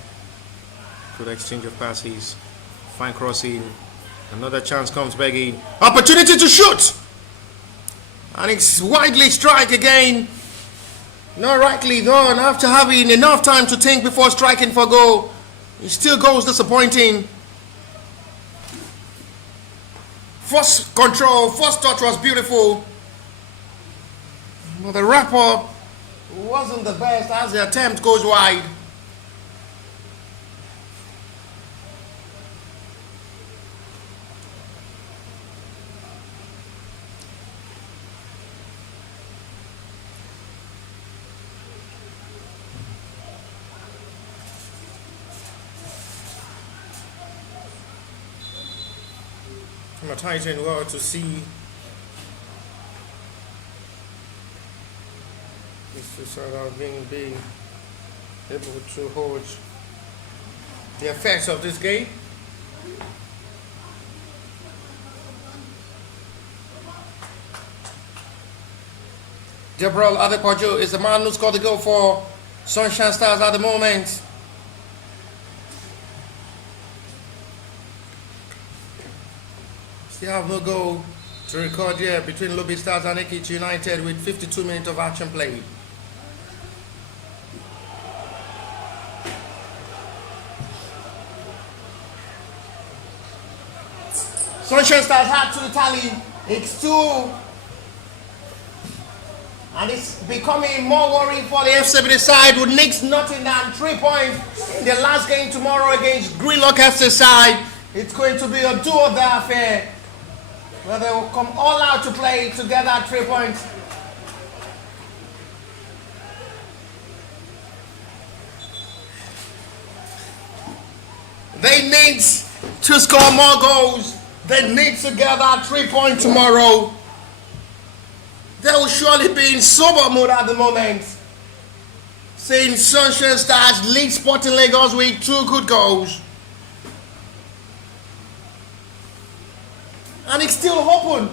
Good exchange of passes. Fine crossing. Another chance comes begging. Opportunity to shoot! And it's widely strike again. Not rightly done after having enough time to think before striking for goal. It still goes disappointing. First control, first touch was beautiful. But the wrap-up wasn't the best as the attempt goes wide. I'm tighten well to see this is being able to hold the effects of this game. Gabriel Adepoju is the man who scored the goal for Sunshine Stars at the moment. Still have no goal to record here between Lobi Stars and Ekiti United with 52 minutes of action played. Sunshine Stars had to the tally. It's 2. And it's becoming more worrying for the FCBD side, who needs nothing than 3 points in the last game tomorrow against Greenlock FC side. It's going to be a do-or-die affair, where they will come all out to play to get that 3 points. They need to score more goals. They need to get that 3 points tomorrow. They will surely be in sober mood at the moment, seeing Sunshine Stars lead Sporting Lagos with 2 good goals. And it's still open.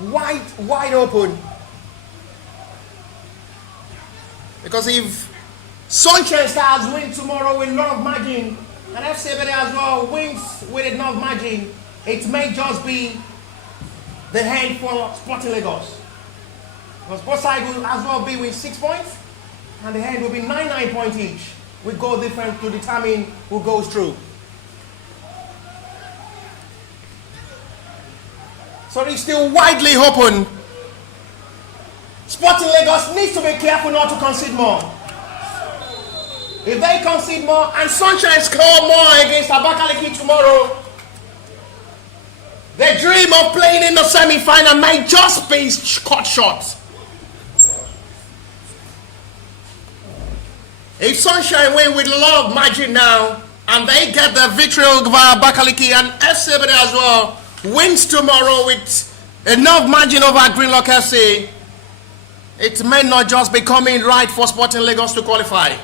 Wide open. Because if Sunshine Stars win tomorrow with enough margin, and FCBD as well wins with enough margin, it may just be the hand for Sporting Lagos. Because both sides will as well be with 6 points, and the hand will be 9 points each, with goal difference to determine who goes through. So it's still widely open. Sporting Lagos needs to be careful not to concede more. If they concede more and Sunshine score more against Abakaliki tomorrow, the dream of playing in the semi-final might just be cut short. If Sunshine win with love margin now, and they get the victory over Abakaliki, and FCBD as well wins tomorrow with enough margin over Greenlock FC, it may not just be coming right for Sporting Lagos to qualify.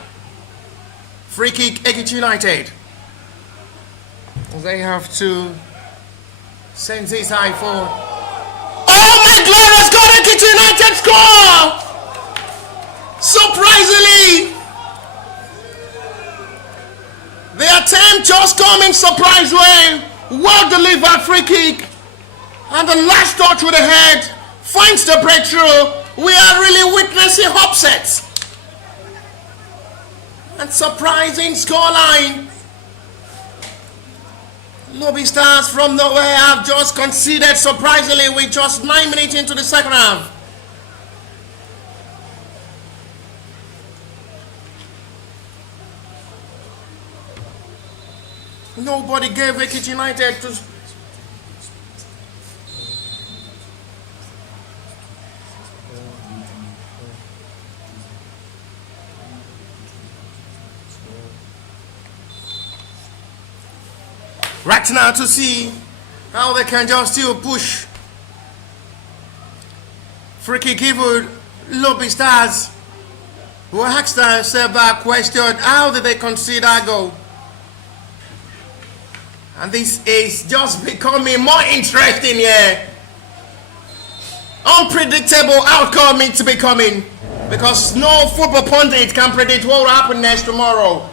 Free kick, Ekiti United. They have to send this high for. Oh my glorious God, Ekiti United score! Surprisingly, the attempt just coming surprise way. Well delivered free kick, and the last touch with the head finds the breakthrough. We are really witnessing upsets and surprising scoreline. Lobi Stars from nowhere have just conceded surprisingly with just 9 minutes into the second half. Nobody gave Ekiti United to. right now to see how they can just still push. Free kick given. Lobi Stars who asked themselves that question: how did they concede that goal? And this is just becoming more interesting here. Unpredictable outcome it's becoming, because no football pundit can predict what will happen next tomorrow.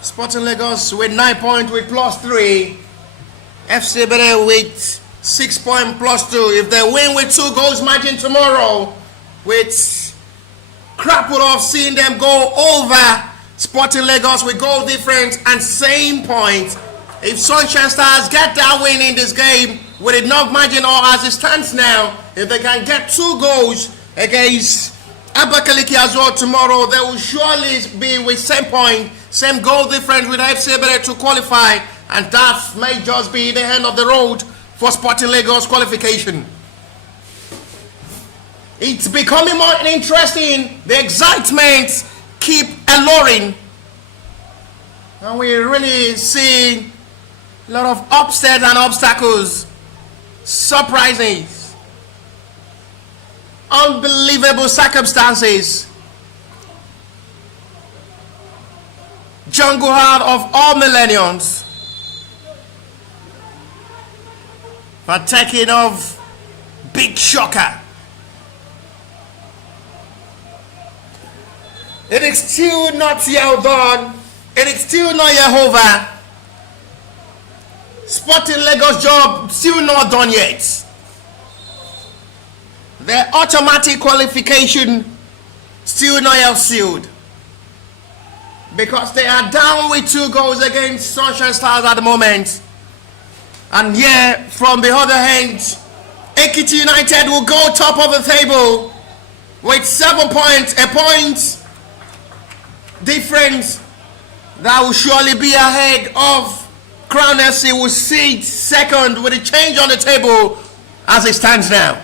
Sporting Lagos with 9 points with +3. FC Bere with 6 points +2. If they win with 2 goals margin tomorrow, with crapple of seeing them go over Sporting Lagos with goal difference and same point. If Sunshine Stars get that win in this game with enough margin, or as it stands now, if they can get 2 goals against Abakaliki as well tomorrow, they will surely be with same point, same goal difference with FC Bere to qualify, and that may just be the end of the road for Sporting Lagos qualification. It's becoming more interesting. The excitement keep alluring, and we really see a lot of upsets and obstacles, surprises, unbelievable circumstances. Jungle heart of all millenniums, partaking of big shocker. It is still not yet done. It is still not yet over. Sporting Lagos job still not done yet. Their automatic qualification still not yet sealed, because they are down with 2 goals against Sunshine Stars at the moment. And yeah, from the other hand, Ekiti United will go top of the table with 7 points, a point difference that will surely be ahead of Crown FC, will sit second with a change on the table as it stands now.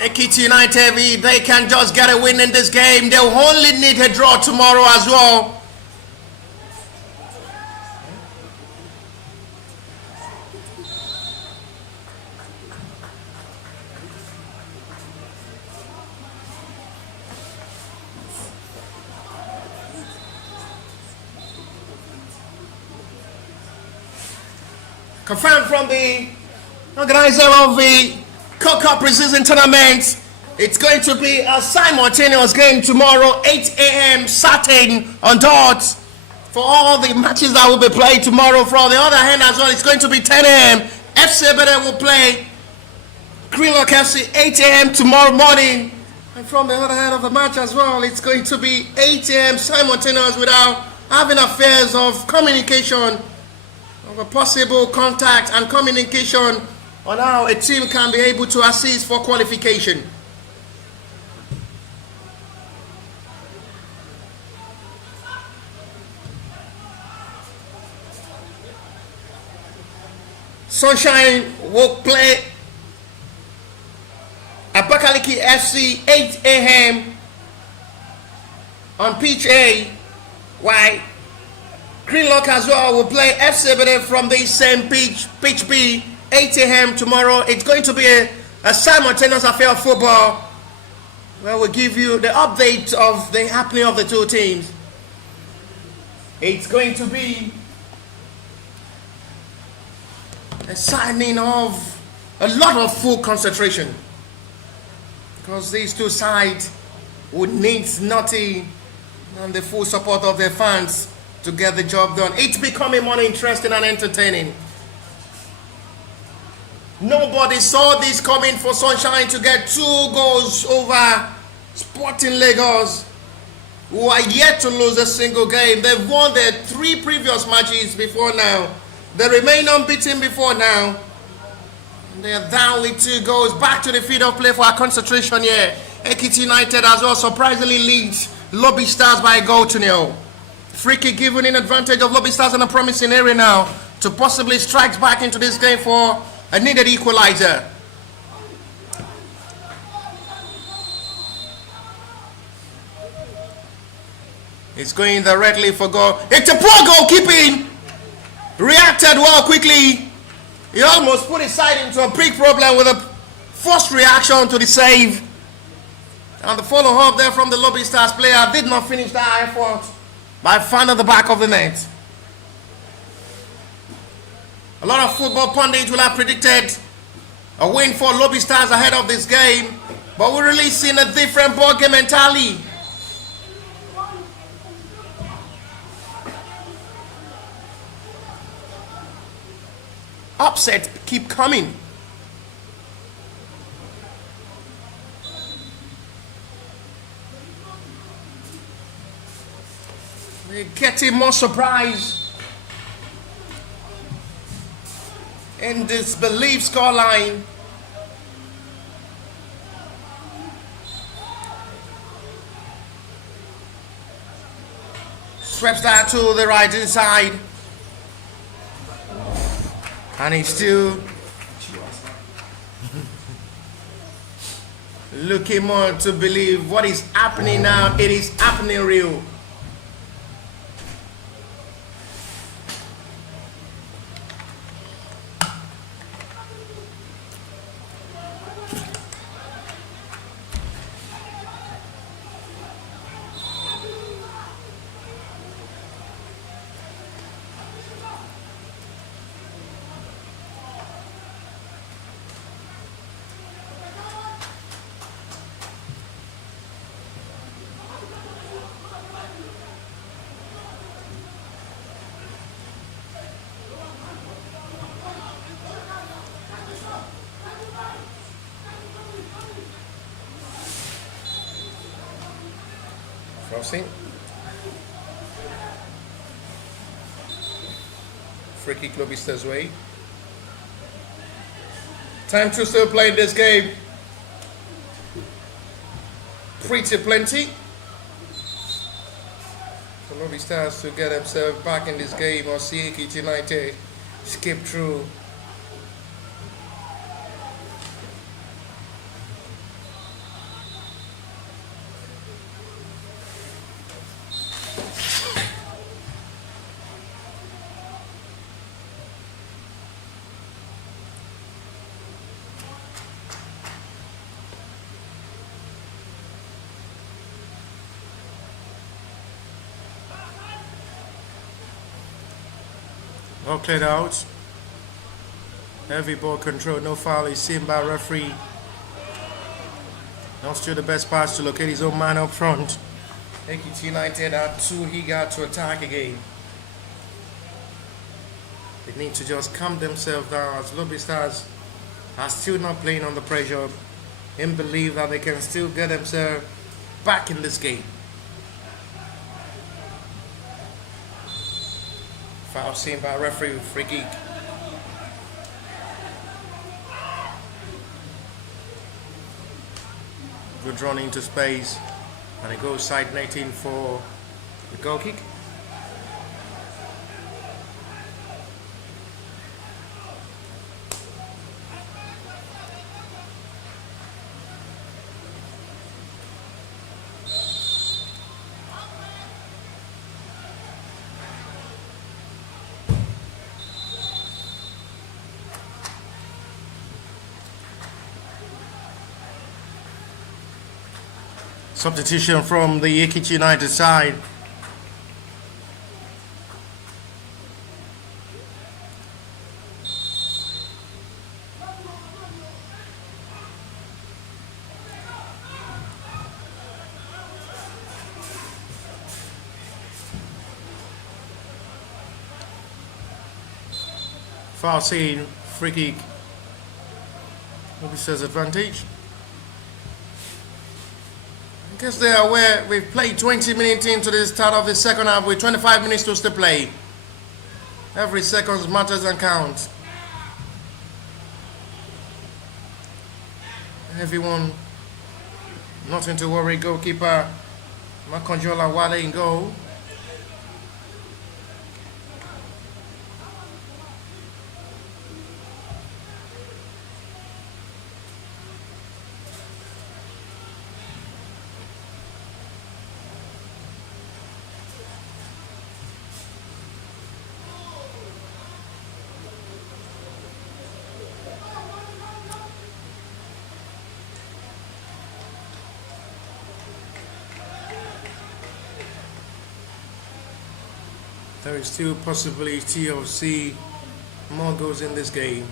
Ekiti United, if they can just get a win in this game, they'll only need a draw tomorrow as well. Confirmed from the organizer of the Cup preseason tournament, it's going to be a simultaneous game tomorrow, 8 a.m. starting on dot for all the matches that will be played tomorrow. From the other hand as well, it's going to be 10 a.m. FC Bere will play Greenlock FC 8 a.m. tomorrow morning. And from the other hand of the match as well, it's going to be 8 a.m. simultaneous without having affairs of communication, of a possible contact and communication on how a team can be able to assist for qualification. Sunshine will play Abakaliki FC 8 a.m. on pitch A, while Greenlock as well will play FC Bere from the same pitch B, 8 a.m. tomorrow. It's going to be a simultaneous affair of football, where we'll give you the update of the happening of the 2 teams. It's going to be a signing of a lot of full concentration, because these 2 sides would need nothing and the full support of their fans to get the job done. It's becoming more interesting and entertaining. Nobody saw this coming for Sunshine to get 2 goals over Sporting Lagos, who are yet to lose a single game. They've won their 3 previous matches before now. They remain unbeaten before now. They are down with 2 goals. Back to the field of play for our concentration here. Ekiti United as well surprisingly leads Lobi Stars by a goal to nil. Free kick given in advantage of Lobi Stars in a promising area now to possibly strike back into this game for a needed equalizer. It's going directly for goal. It's a poor goalkeeping. Reacted well quickly. He almost put his side into a big problem with a forced reaction to the save. And the follow-up there from the Lobi Stars player did not finish that effort by finding the back of the net. A lot of football pundits will have predicted a win for Lobi Stars ahead of this game, but we're really seeing a different ball game entirely. Upsets keep coming. We're getting more surprise in this belief scoreline. Sweeps that to the right hand side. And he's still looking more to believe what is happening now. It is happening real. Crossing. Free kick Lobi Stars way. Time to still play this game. Pretty plenty. For Lobi Stars to get themselves back in this game or see Ekiti United skip through. All cleared out. Heavy ball control, no foul is seen by referee. Now still the best pass to locate his own man up front. Ekiti United are too eager to attack again. They need to just calm themselves down as Lobi Stars are still not playing under pressure and believe that they can still get themselves back in this game. Foul seen by referee, free kick. Good run into space, and it goes side netting for the goal kick. Substitution from the Ekiti United side. Foul scene, free kick. Lobi Stars advantage. I guess they are aware we've played 20 minutes into the start of the second half with 25 minutes to still play. Every second matters and counts. Everyone, nothing to worry. Goalkeeper Makanjola Wale in goal. There is still possibility of see more goals in this game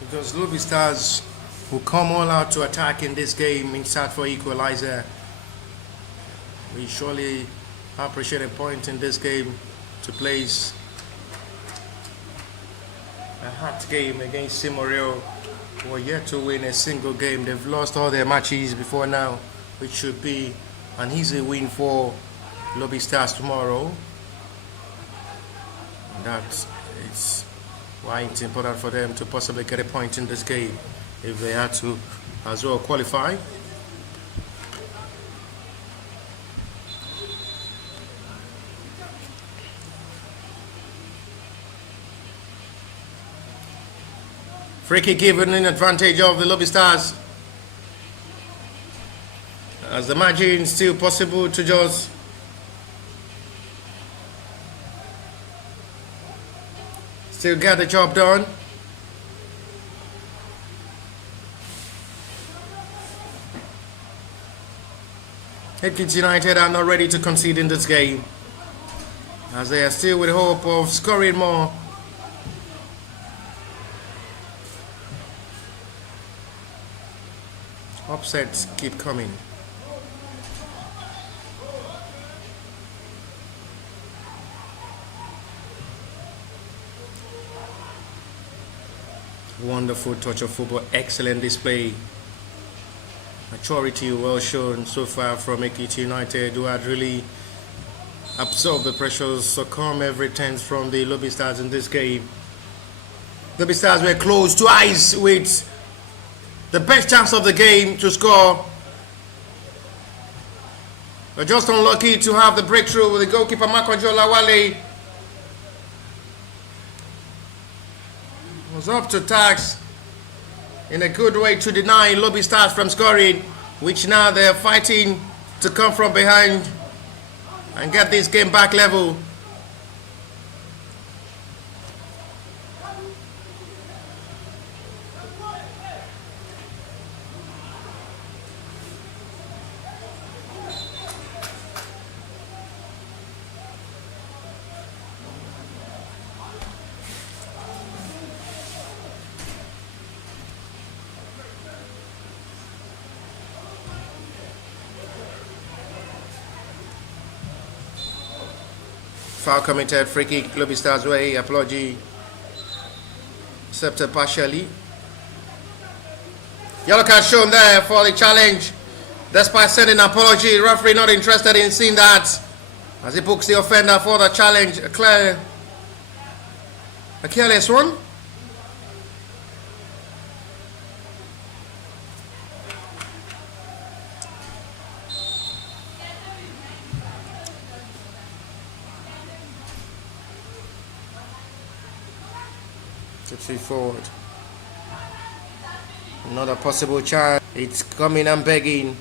because Lobi Stars will come all out to attack in this game in search for equalizer. We surely appreciate a point in this game to place a hard game against Simoreo, who are yet to win a single game. They've lost all their matches before now, which should be an easy win for Lobi Stars tomorrow. That is why it's important for them to possibly get a point in this game if they had to as well qualify. Free kick given in advantage of the Lobi Stars, as the margin still possible to just still get the job done. Ekiti United are not ready to concede in this game, as they are still with hope of scoring more. Upsets keep coming. Wonderful touch of football, excellent display. Maturity well shown so far from Ekiti United, who had really absorbed the pressures, succumb every tenth from the Lobi Stars in this game. Lobi Stars were close to eyes with the best chance of the game to score. They're just unlucky to have the breakthrough with the goalkeeper Makanjola Wale. Was up to task in a good way to deny Lobi Stars from scoring, which now they're fighting to come from behind and get this game back level. Foul committed, free kick, Lobi Stars way, apology accepted partially. Yellow card shown there for the challenge. Despite sending an apology, referee not interested in seeing that, as he books the offender for the challenge. A careless one. Tipsy forward. Another possible chance. It's coming and begging.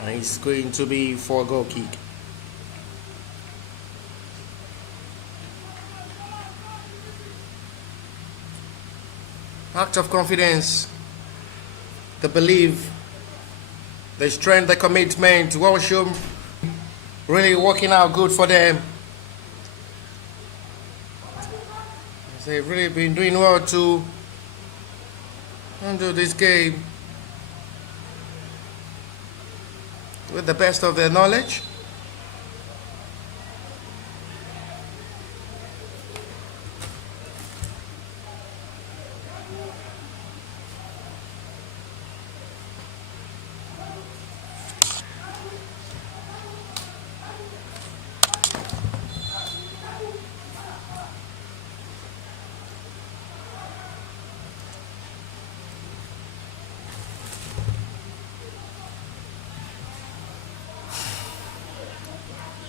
And it's going to be for a goal kick. Act of confidence. The belief. The strength, the commitment. Well shown. Really working out good for them. They've really been doing well to handle this game with the best of their knowledge.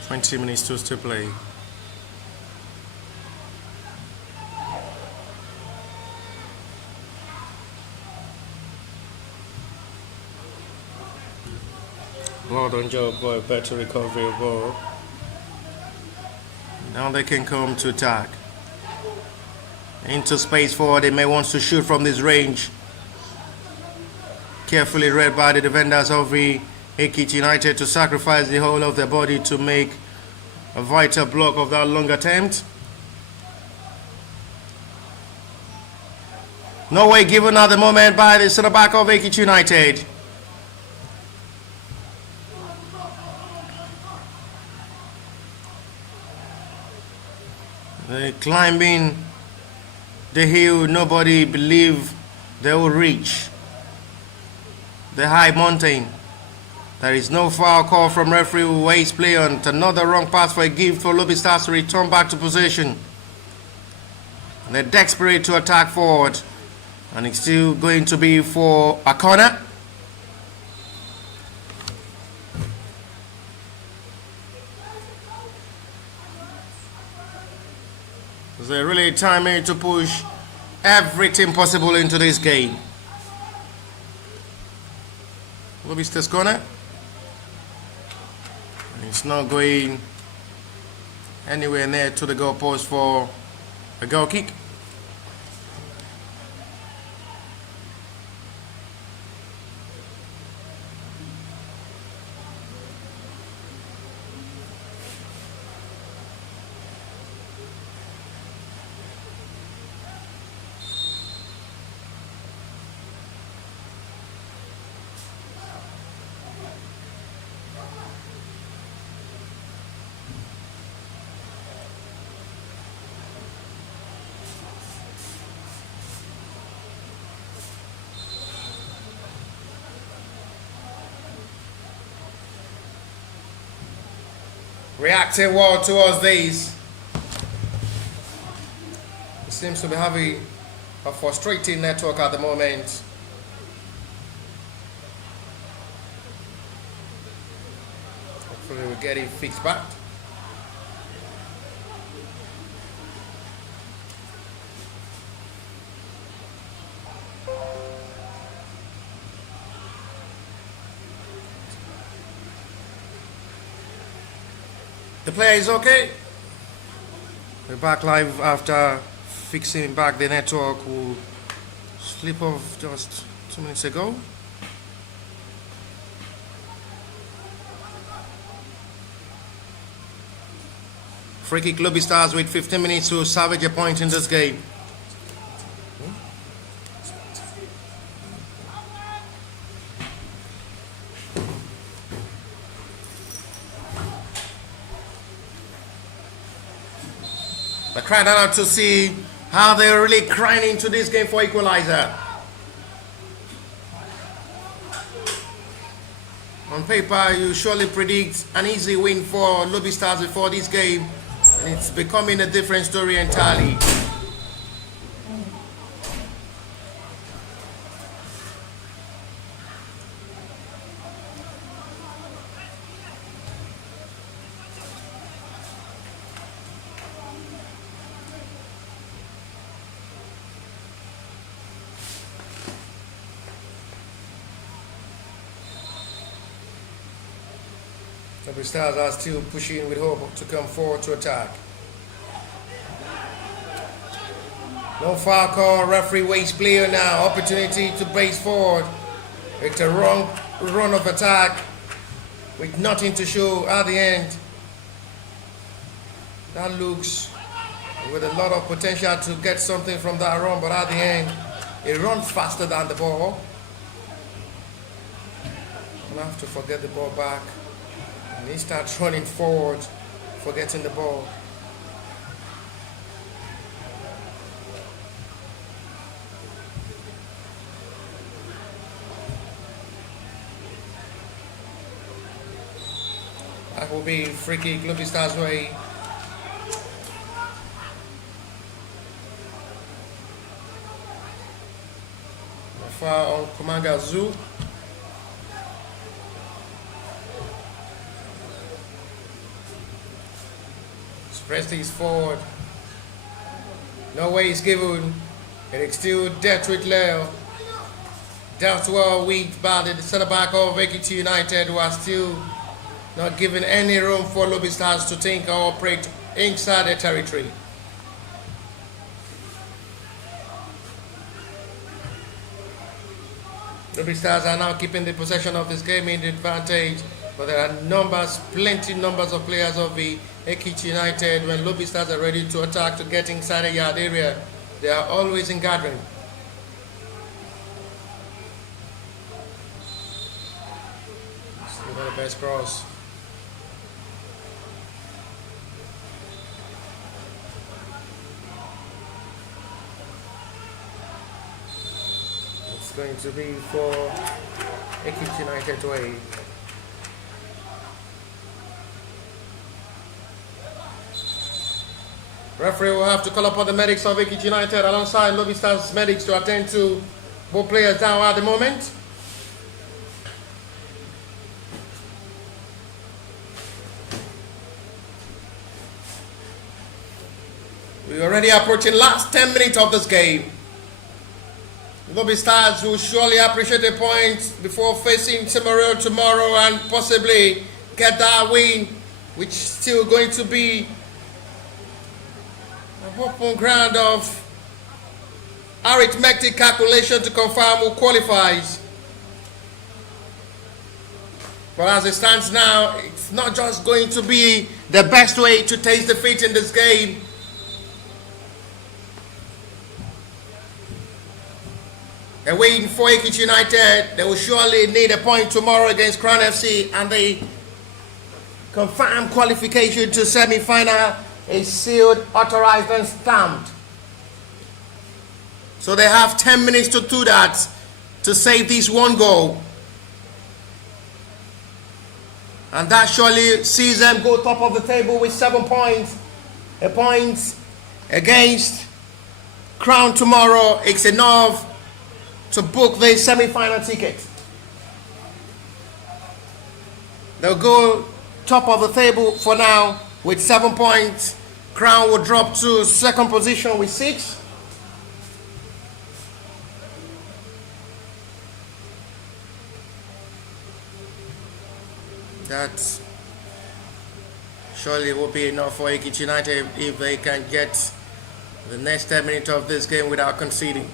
20 minutes to still play. Well done job, boy. Better recovery of ball. Now they can come to attack. Into space forward. They may want to shoot from this range. Carefully read by the defenders of the Ekiti United to sacrifice the whole of their body to make a vital block of that long attempt. No way given at the moment by the center back of Ekiti United. They're climbing the hill nobody believed they will reach. The high mountain. There is no foul call from referee who wastes play on another wrong pass for a gift for Lobi Stars to return back to possession. And they're desperate to attack forward. And it's still going to be for a corner. They're really timing to push everything possible into this game. Lobi Stars corner. It's not going anywhere near to the goalpost for a goal kick. Reacting well towards these. It seems to be having a frustrating network at the moment. Hopefully we'll get it fixed back. The player is okay. We're back live after fixing back the network. We'll slip off just 2 minutes ago. Free kick Lobi Stars with 15 minutes to salvage a point in this game. They're crying out to see how they're really crying into this game for equalizer. On paper, you surely predict an easy win for Lobi Stars before this game, and it's becoming a different story entirely. Lobi Stars are still pushing with hope to come forward to attack. No foul call, referee waits player now. Opportunity to brace forward. It's a wrong run of attack with nothing to show at the end. That looks with a lot of potential to get something from that run, but at the end, it runs faster than the ball. I'll have to forget the ball back. And he starts running forward, forgetting the ball. That will be free kick, Lobi Stars way. Foul on Kumanga Zoo. Press this forward. No way is given. And it's still death with Leo. That's well weak by the centre back of Ekiti United, who are still not giving any room for Lobi Stars to think or operate inside their territory. Lobi Stars are now keeping the possession of this game in the advantage, but there are plenty numbers of players of the Ekiti United. When Lobi Stars are ready to attack to get inside the yard area, they are always in gathering. Still the best cross. It's going to be for Ekiti United way. Referee will have to call upon the medics of Ekiti United alongside Lobi Stars medics to attend to both players down at the moment. We're already approaching last 10 minutes of this game. Lobi Stars will surely appreciate a point before facing Timorel tomorrow and possibly get that win, which is still going to be open ground of arithmetic calculation to confirm who qualifies. But as it stands now, it's not just going to be the best way to taste defeat in this game. They're waiting for Ekiti United. They will surely need a point tomorrow against Crown FC, and they confirm qualification to semi-final is sealed, authorized, and stamped. So they have 10 minutes to do that, to save this one goal. And that surely sees them go top of the table with 7 points. A point against Crown tomorrow is enough to book the semi-final ticket. They'll go top of the table for now with 7 points. Crown will drop to second position with 6. That surely will be enough for Ekiti United if they can get the next 10 minutes of this game without conceding.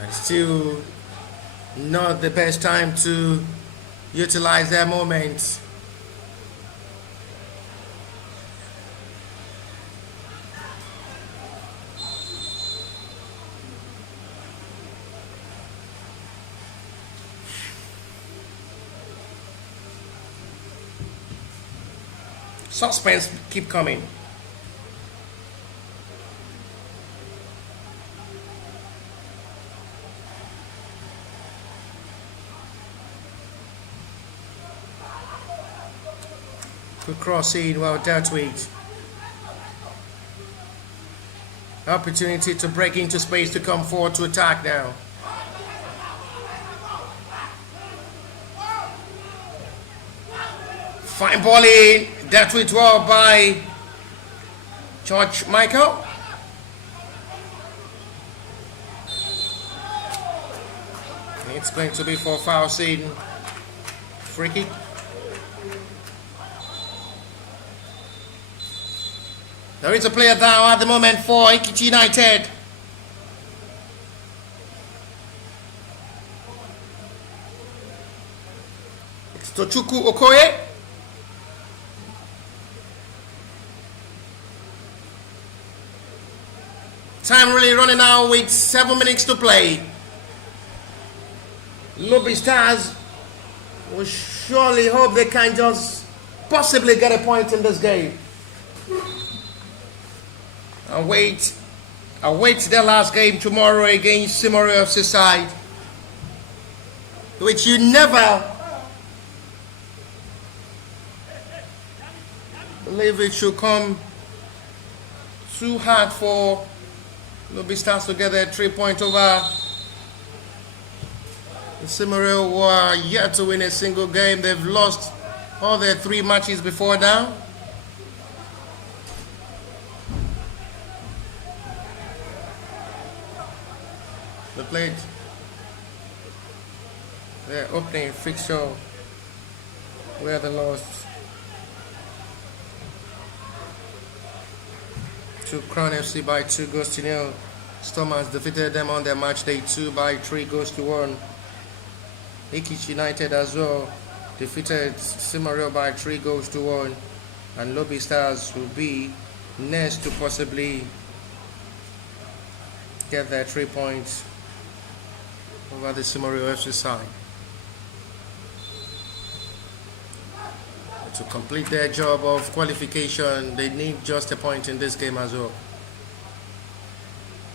And still not the best time to utilize their moments. Suspense keep coming. Good cross in, well dealt with. Opportunity to break into space to come forward to attack now. Fine ball in, dealt with well by George Michael. It's going to be for foul scene. Free kick. There is a player down at the moment for Ekiti United. It's Tochukwu Okoye. Time really running out with 7 minutes to play. Lobi Stars will surely hope they can just possibly get a point in this game. Await their last game tomorrow against Timorel FC side, which you never believe it should come too hard for Lobi Stars to get a 3 point over Simmeril were yet to win a single game. They've lost all their 3 matches before now. They played their opening fixture where they lost to Crown FC by 2 goals to 0. Stormers defeated them on their match day 2 by 3 goals to 1. Ekiti United as well defeated Simmeril by 3 goals to 1. And Lobi Stars will be next to possibly get their 3 points over the Simmeril FC side. To complete their job of qualification, they need just a point in this game as well.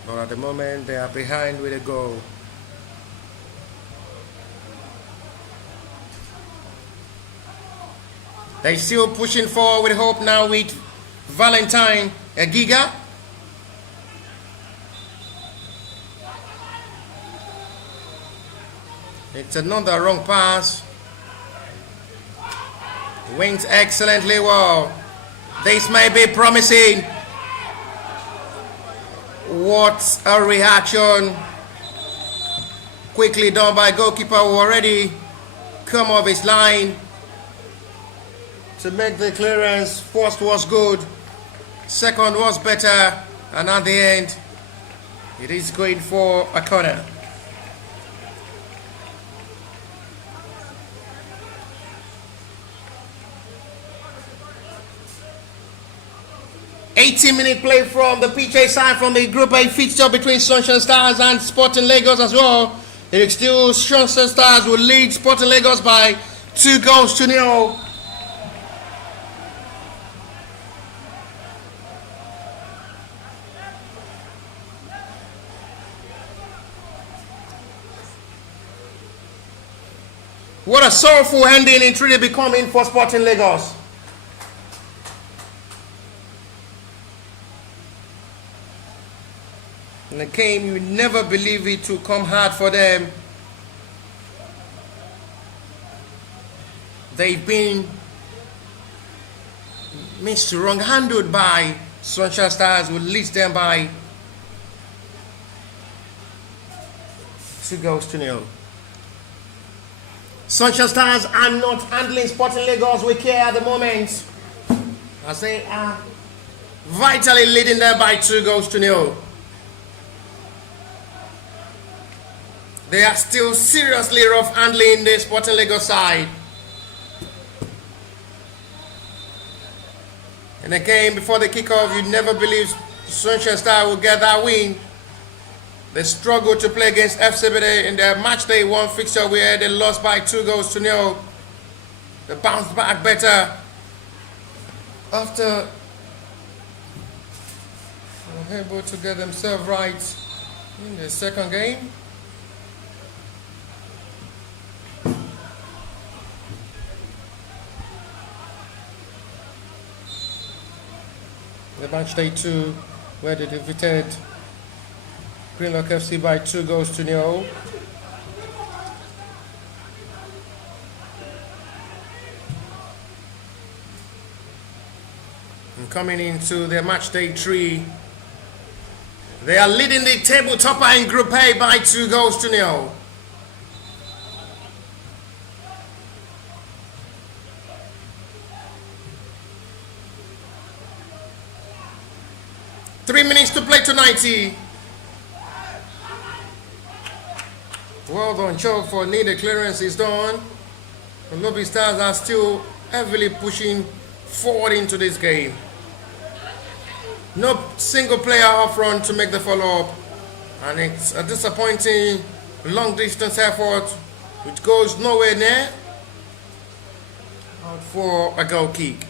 But at the moment, they are behind with a goal. They're still pushing forward with hope now with Valentine Egiga. It's another wrong pass. Went excellently well. This may be promising. What a reaction. Quickly done by goalkeeper who already come off his line to make the clearance. First was good. Second was better. And at the end, it is going for a corner. Minute play from the PJ side from the Group A fixture between Sunshine Stars and Sporting Lagos as well. It is still Sunshine Stars will lead Sporting Lagos by 2 goals to 0. What a sorrowful ending it really becoming for Sporting Lagos. In a game you never believe it to come hard for them. They've been wrong-handled by Sunshine Stars, who leads them by 2 goals to 0. Sunshine Stars are not handling Sporting Lagos with care at the moment, as they are vitally leading them by 2 goals to 0. They are still seriously rough handling the Sporting Lagos side. In a game before the kickoff, you never believe Sunshine Star will get that win. They struggled to play against FCBD in their match day 1 fixture where they lost by 2 goals to 0. They bounced back better after they were able to get themselves right in the second game. The match day 2, where they defeated Greenlock FC by 2 goals to 0. And coming into their match day 3, they are leading the table topper in Group A by 2 goals to 0. Three minutes to play to 90. Well done, Joe, for needed clearance is done. The Lobi Stars are still heavily pushing forward into this game. No single player up front to make the follow-up. And it's a disappointing long-distance effort which goes nowhere near. Out for a goal kick.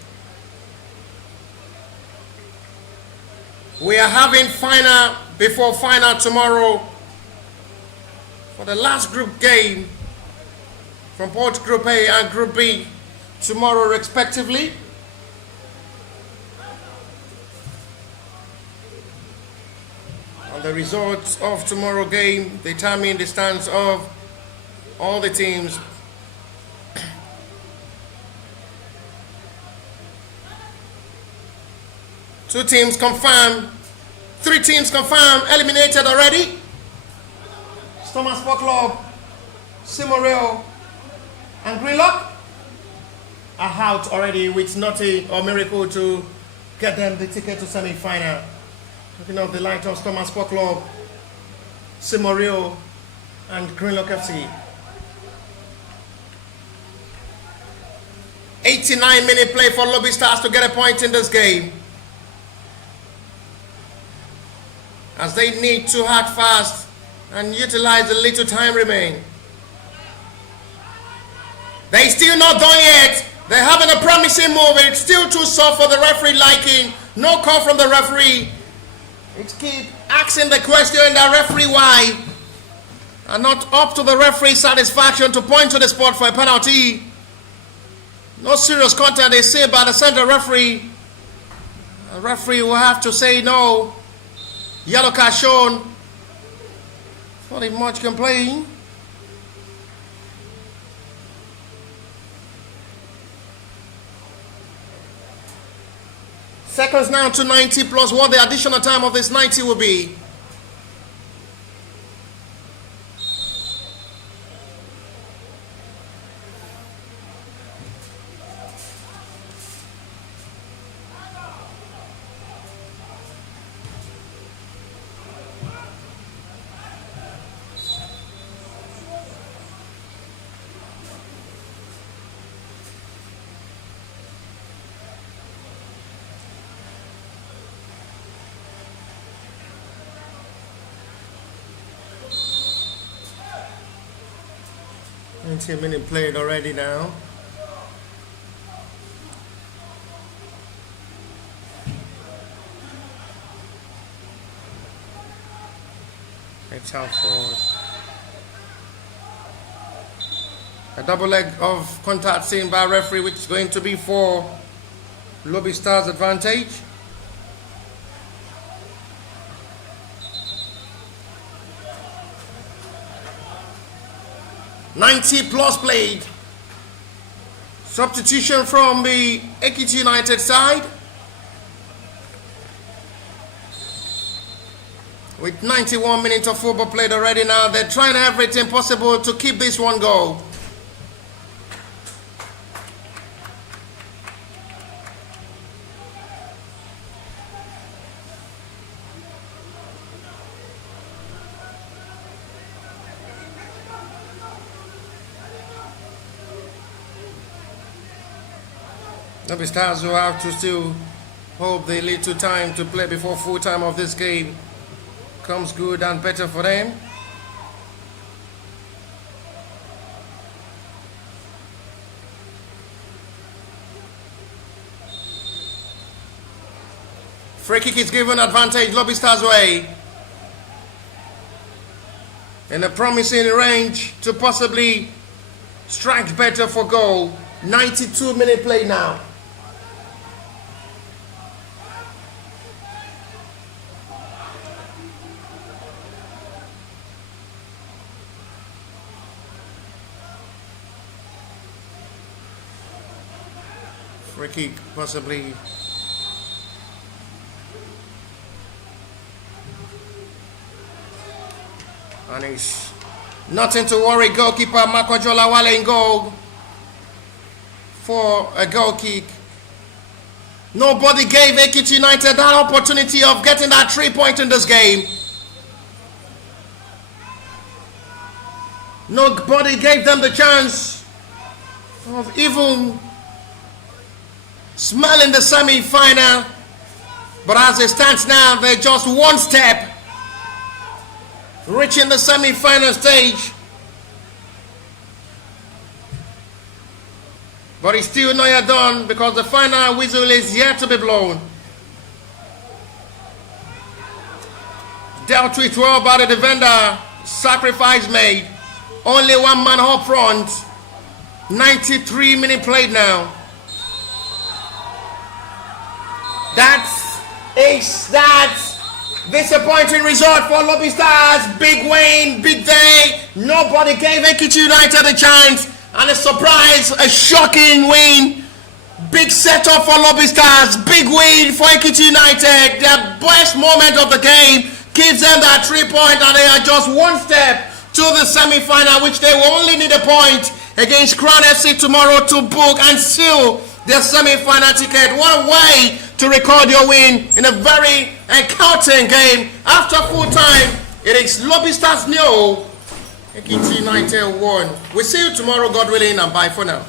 We are having final before final tomorrow for the last group game from both Group A and Group B tomorrow respectively. And the results of tomorrow's game determine the stance of all the teams. Two teams confirmed. Three teams confirmed. Eliminated already. Thomas Sport Club, Simoreo, and Greenlock are out already with nothing or miracle to get them the ticket to semi-final. Looking of the light of Thomas Sport Club, Simoreo, and Greenlock FC. 89-minute play for Lobi Stars to get a point in this game, as they need to act fast and utilize the little time remain. They still not done yet. They're having a promising move. It's still too soft for the referee liking. No call from the referee. It's keep asking the question, the referee why, and not up to the referee's satisfaction to point to the spot for a penalty. No serious contact, they say, by the center referee. The referee will have to say no. Yellow card shown. Not even much complaining. Seconds now to 90 plus what the additional time of this 90 will be. A minute played already now. It's out forward. A double leg of contact seen by referee, which is going to be for Lobi Stars' advantage. +90 played. Substitution from the Ekiti United side. With 91 minutes of football played already now, they're trying everything possible to keep this one goal. Lobi Stars will have to still hope the little time to play before full time of this game comes good and better for them. Free kick is given advantage Lobi Stars way. In a promising range to possibly strike better for goal. 92-minute play now. Free kick possibly. And it's nothing to worry. Goalkeeper Makojola Wale in goal for a goal kick. Nobody gave Ekiti United that opportunity of getting that 3 point in this game. Nobody gave them the chance of even smelling the semi-final. But as it stands now, they're just one step reaching the semi-final stage. But it's still not yet done because the final whistle is yet to be blown. Dealt with well by the defender. Sacrifice made. Only one man up front. 93-minute played now. That's Disappointing result for Lobi Stars. Big win, big day. Nobody gave Ekiti United a chance. And a surprise, a shocking win. Big setup for Lobi Stars. Big win for Ekiti United. Their best moment of the game gives them that 3 point, and they are just one step to the semi-final, which they will only need a point against Crown FC tomorrow to book and seal their semi-final ticket. What a way to record your win in a very encountering game. After full time, it is Lobi Stars 0, Ekiti United 1. We'll see you tomorrow, God willing, and bye for now.